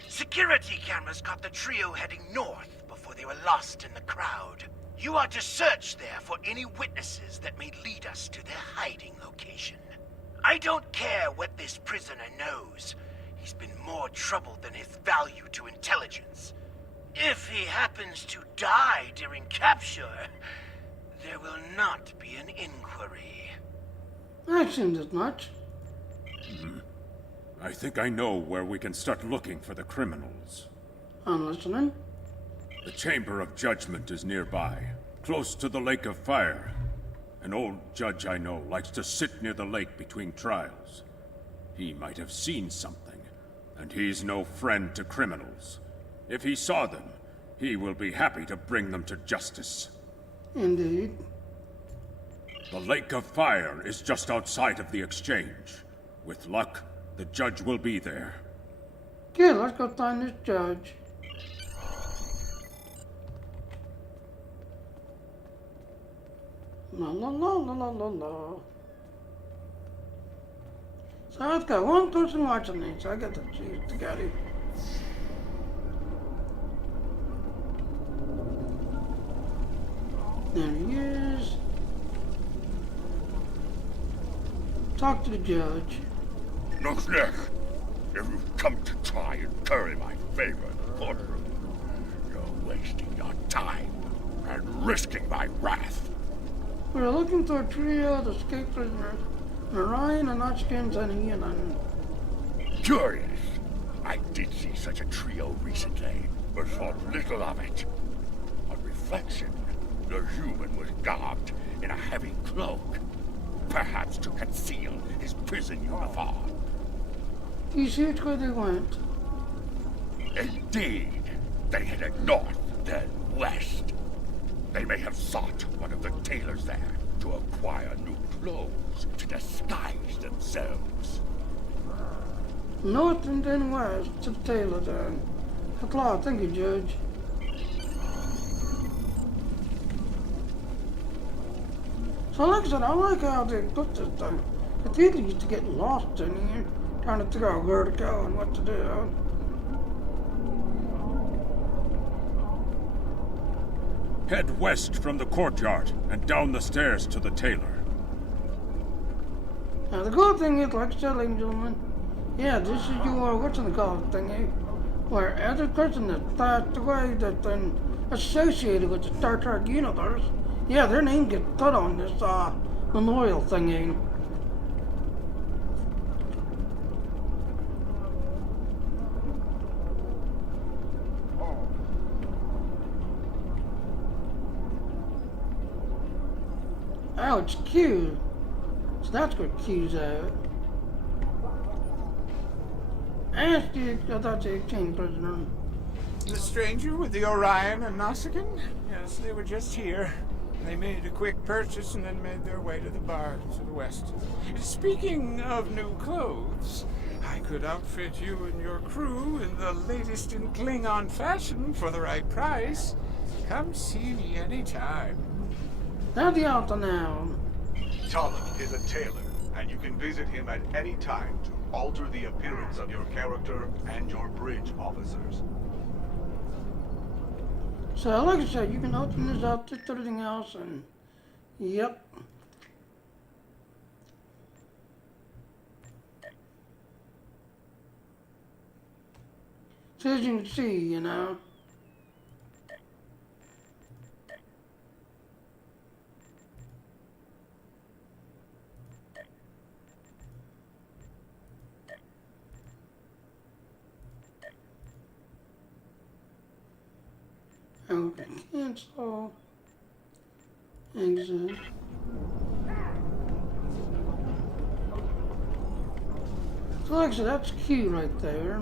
Security cameras caught the trio heading north before they were lost in the crowd. You are to search there for any witnesses that may lead us to their hiding location. I don't care what this prisoner knows. He's been more trouble than his value to intelligence. If he happens to die during capture, there will not be an inquiry. That seems as much. I think I know where we can start looking for the criminals. I'm listening. The Chamber of Judgment is nearby, close to the Lake of Fire. An old judge I know likes to sit near the lake between trials. He might have seen something, and he's no friend to criminals. If he saw them, he will be happy to bring them to justice. Indeed. The Lake of Fire is just outside of the exchange. With luck, the judge will be there. Okay, let's go find this judge. La la la la la la la. So I've got one person watching these, so I got to choose to get it. There he is. Talk to the judge. Noslech, if you've come to try and curry my favor in the courtroom, you're wasting your time and risking my wrath. We're looking for a trio of escaped prisoners. Orion and Oshkins and Ian. Curious. I did see such a trio recently, but thought little of it. On reflection, the human was garbed in a heavy cloak, perhaps to conceal his prison uniform. Do you see which way they went? Indeed. They headed north, then west. They may have sought one of the tailors there to acquire new clothes to disguise themselves. North and then west to the tailor then. For Claw, thank you, Judge. So like I said, I like how they put this thing. The people used to get lost in here, trying to figure out where to go and what to do. Head west from the courtyard and down the stairs to the tailor. Now the good thing is, like I said, ladies and gentlemen, yeah, this is your, what's in the called thingy, where every person that passed away that's been associated with the Star Trek universe, yeah, their name gets put on this memorial thingy. Oh, it's Q. So that's what Q's at. Ask the, I thought the exchange prisoner. The stranger with the Orion and Nausicaan? Yes, they were just here. They made a quick purchase and then made their way to the bar to the west. Speaking of new clothes, I could outfit you and your crew in the latest in Klingon fashion for the right price. Come see me anytime. How's the altar now? Talon is a tailor, and you can visit him at any time to alter the appearance of your character and your bridge officers. So, like I said, you can open this up to everything else, and yep. So as you can see, you know. Okay, cancel. Exit. So like I said, that's Q right there.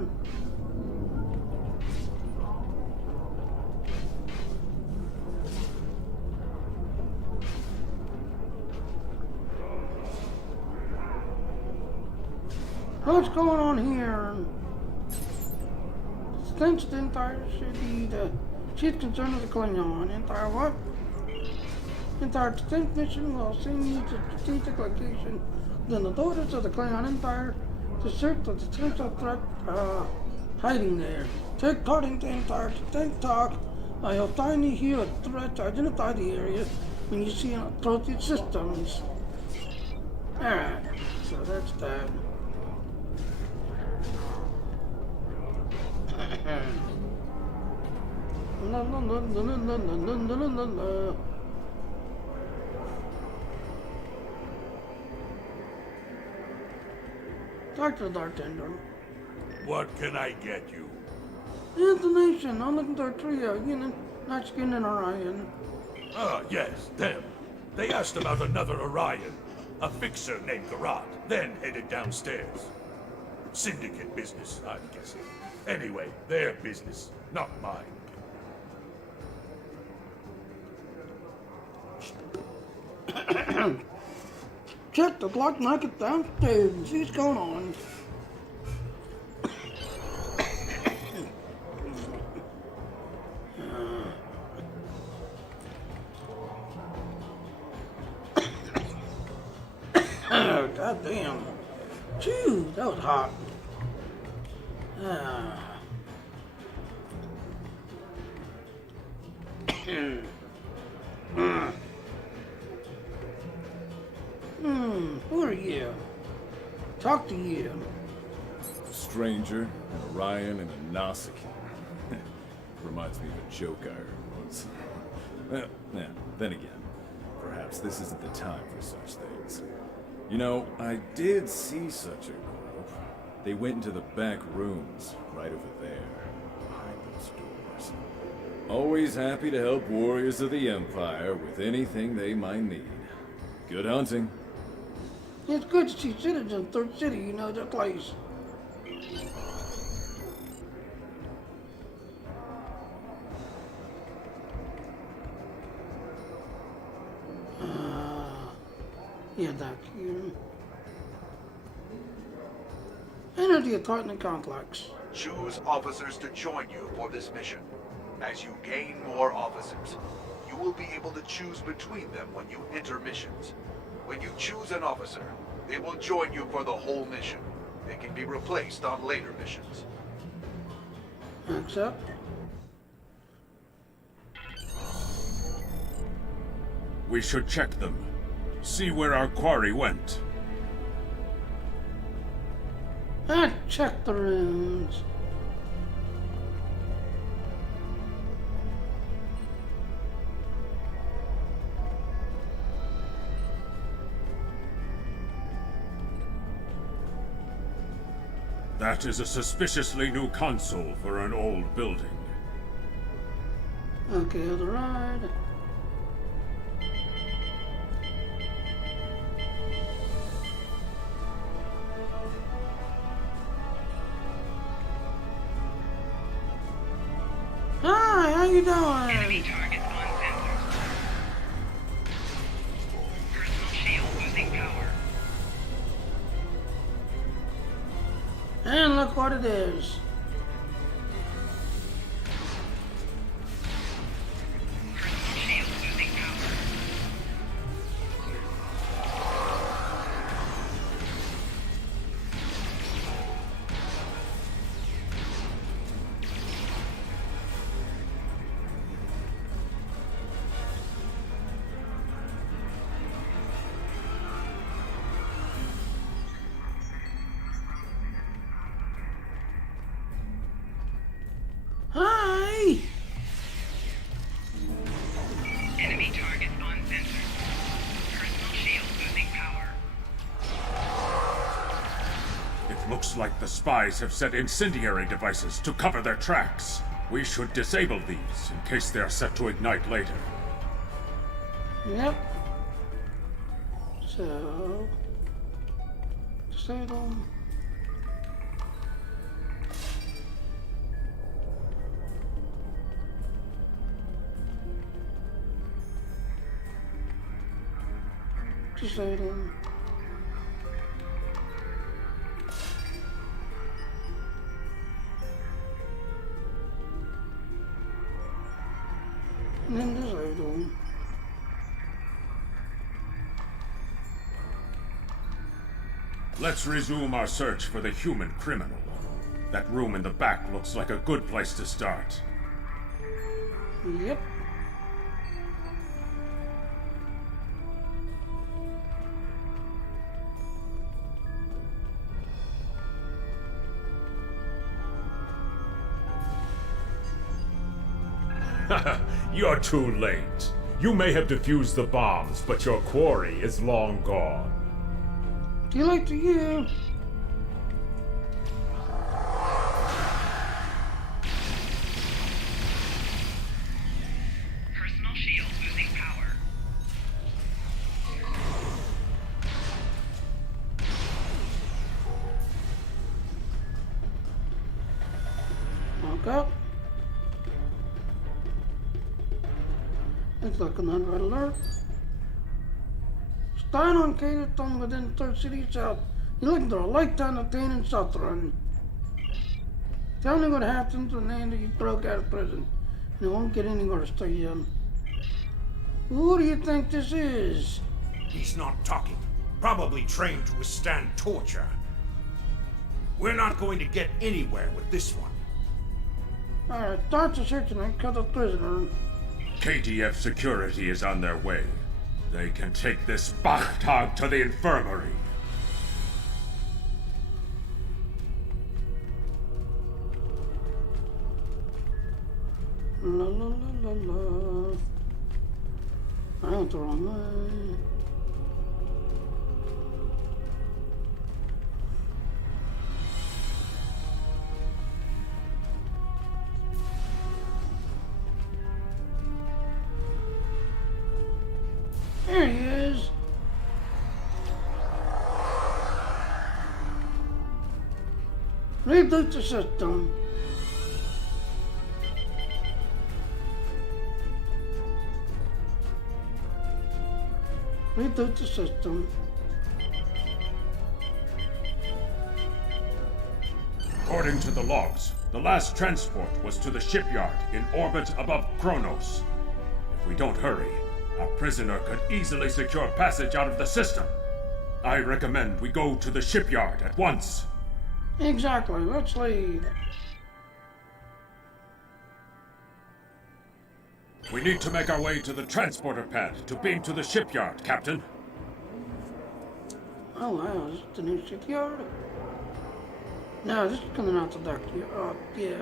What's going on here? Since the entire city, the chief concern of the Klingon. Entire what? Entire distinct mission will send you to strategic location within the borders of the Klingon Empire to search for the potential threat hiding there. Take part in the entire distinct talk. You'll find you here a threat to identify the area when you see appropriate systems. Alright, so that's that. La, la, la, la, la, la, la, la, la, la. Dr. Bartender. What can I get you? Information. I'm looking for a trio. Not Skin and Orion. Ah, yes, them. They asked about another Orion, a fixer named Garrod, then headed downstairs. Syndicate business, I'm guessing. Anyway, their business, not mine. Check the clock market downstairs and see what's going on. God damn. Phew, that was hot. Who are you? Talk to you. A stranger, an Orion, and a Nausicaa. Reminds me of a joke I heard once. Well, yeah, then again, perhaps this isn't the time for such things. You know, I did see such a group. They went into the back rooms, right over there, behind those doors. Always happy to help warriors of the Empire with anything they might need. Good hunting. It's good to see citizens of Third City, you know their place. Yeah, Doc. Enter the apartment complex. Choose officers to join you for this mission. As you gain more officers, you will be able to choose between them when you enter missions. When you choose an officer, they will join you for the whole mission. They can be replaced on later missions. Accept. We should check them. See where our quarry went. Check the rooms. That is a suspiciously new console for an old building. Okay, the ride. Hi, how you doing? Enemy targets on sensors. Personal shield losing power. And look what it is. Personal shield losing power. Hi! Enemy targets on sensors. Personal shield losing power. It looks like the spies have set incendiary devices to cover their tracks. We should disable these in case they are set to ignite later. Yep. So, disable. Disable. And then disable. Let's resume our search for the human criminal. That room in the back looks like a good place to start. Yep. You're too late. You may have defused the bombs, but your quarry is long gone. Too late to you. Personal shield losing power. Okay. It's like an red alert. Stein on Caterton within Third City South. You're looking for a lifetime of pain and suffering. Tell me what happened when Andy you broke out of prison. And it won't get any worse to you. Who do you think this is? He's not talking. Probably trained to withstand torture. We're not going to get anywhere with this one. Alright, start the search and then cut the prisoner. KDF security is on their way. They can take this Bachtag to the infirmary. La la la la la. I went the wrong way. There he is. Reboot the system. Reboot the system. According to the logs, the last transport was to the shipyard in orbit above Kronos. If we don't hurry, a prisoner could easily secure passage out of the system. I recommend we go to the shipyard at once. Exactly, let's leave. We need to make our way to the transporter pad to beam to the shipyard, Captain. Oh wow, is it the new shipyard? No, this is coming out the dock. Yeah.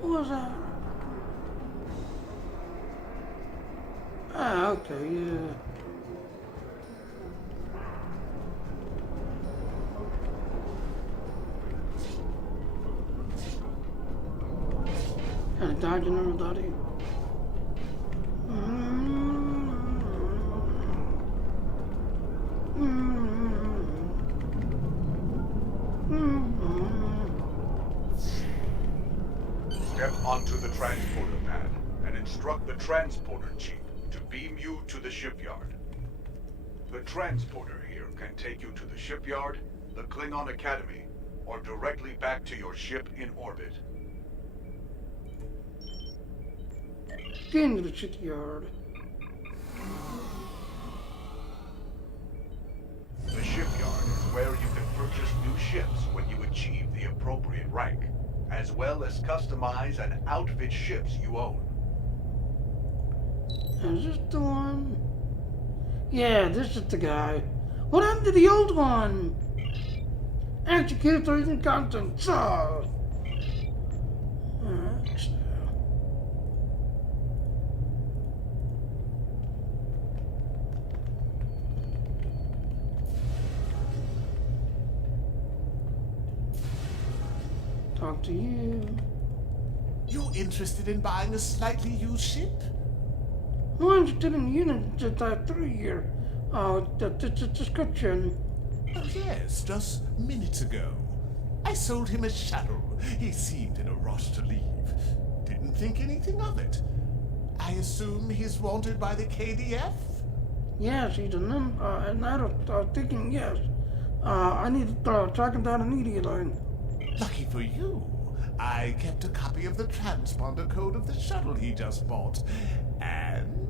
What was that? Ah, okay, yeah. Kind of dodging everybody. Step onto the transporter pad and instruct the transporter chief to beam you to the shipyard. The transporter here can take you to the shipyard, the Klingon Academy, or directly back to your ship in orbit. Get into the shipyard. The shipyard is where you can purchase new ships when you achieve the appropriate rank, as well as customize and outfit ships you own. Is this the one? Yeah, this is the guy. What happened to the old one? Executors and contents. Alright. Talk to you. You interested in buying a slightly used ship? I'm interested in the unit that I threw here. The description. Oh yes, just minutes ago. I sold him a shuttle. He seemed in a rush to leave. Didn't think anything of it. I assume he's wanted by the KDF? Yes, he's an thinking yes. I need to track him down immediately. Lucky for you. I kept a copy of the transponder code of the shuttle he just bought. And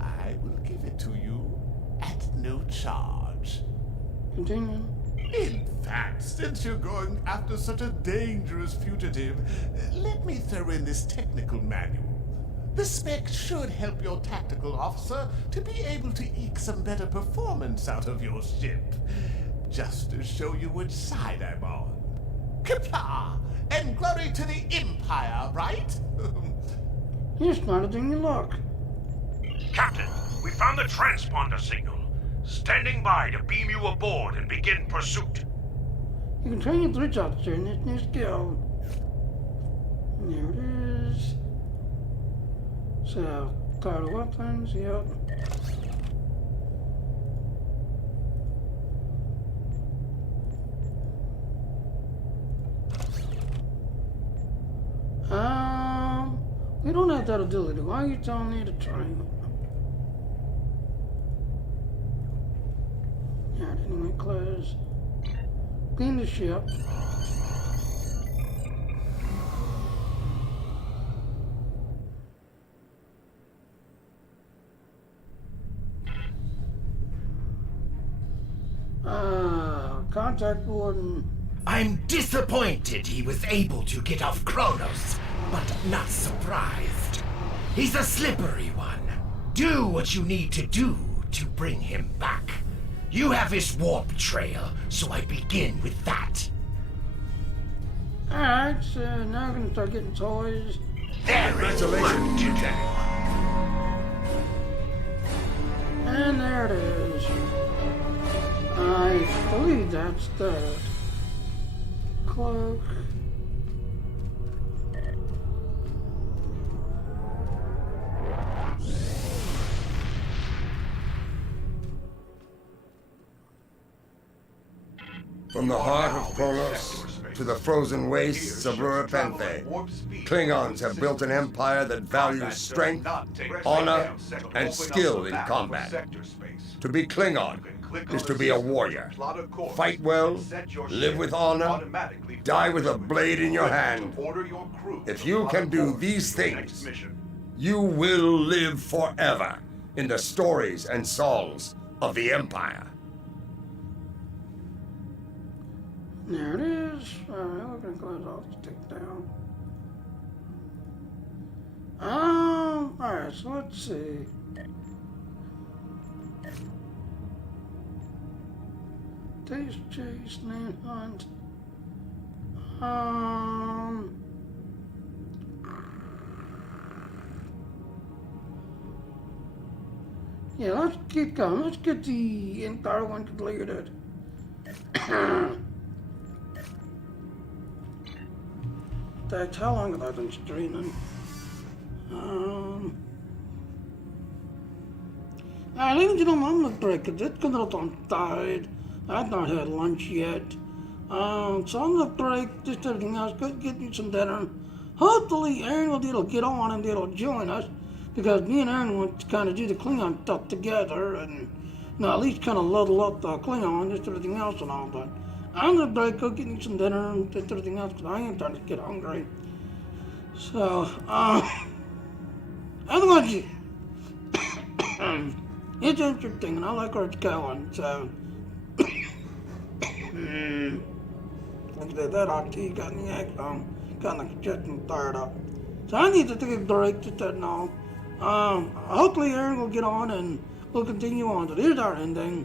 I will give it to you at no charge. Continue. In fact, since you're going after such a dangerous fugitive, let me throw in this technical manual. The spec should help your tactical officer to be able to eke some better performance out of your ship. Just to show you which side I'm on. Kapla! And glory to the Empire, right? You're smarter than you look. Captain, we found the transponder signal. Standing by to beam you aboard and begin pursuit. You can train your bridge officer in this new skill. There it is. So, card of weapons, yep. We don't have that ability. Why are you telling me to train? Alright, anyway, close. Clean the ship. Contact Warden. I'm disappointed he was able to get off Kronos, but not surprised. He's a slippery one. Do what you need to do to bring him back. You have his warp trail, so I begin with that. Alright, so now we're gonna start getting toys. There is work to do. And there it is. I believe that's that. Cloak. From the heart of Kronos to the frozen wastes of Urapenthe, Klingons have built an empire that values strength, honor, and skill in combat. To be Klingon is to be a warrior. Fight well, live with honor, die with a blade in your hand. If you can do these things, you will live forever in the stories and songs of the Empire. There it is. Alright, we're gonna close off the take down. Alright, so let's see. Taste, chase, name hunt. Yeah, let's keep going. Let's get the entire one completed. That's how long have I been streaming? Alright, ladies and gentlemen, I'm gonna break it. It's gonna I'm tired. I've not had lunch yet. So I'm gonna break just everything else, go get me some dinner. Hopefully Aaron will get on and they'll join us. Because me and Aaron want to kind of do the Klingon stuff together and at least kind of level up the Klingon, just everything else and all, but I'm gonna break, go get me some dinner and just everything else because I am starting to get hungry. So, otherwise, it's interesting and I like where it's going, so. Look at that hot tea got me kind of getting fired up. So I need to take a break, just that and all. Hopefully Aaron will get on and we'll continue on. So here's our ending.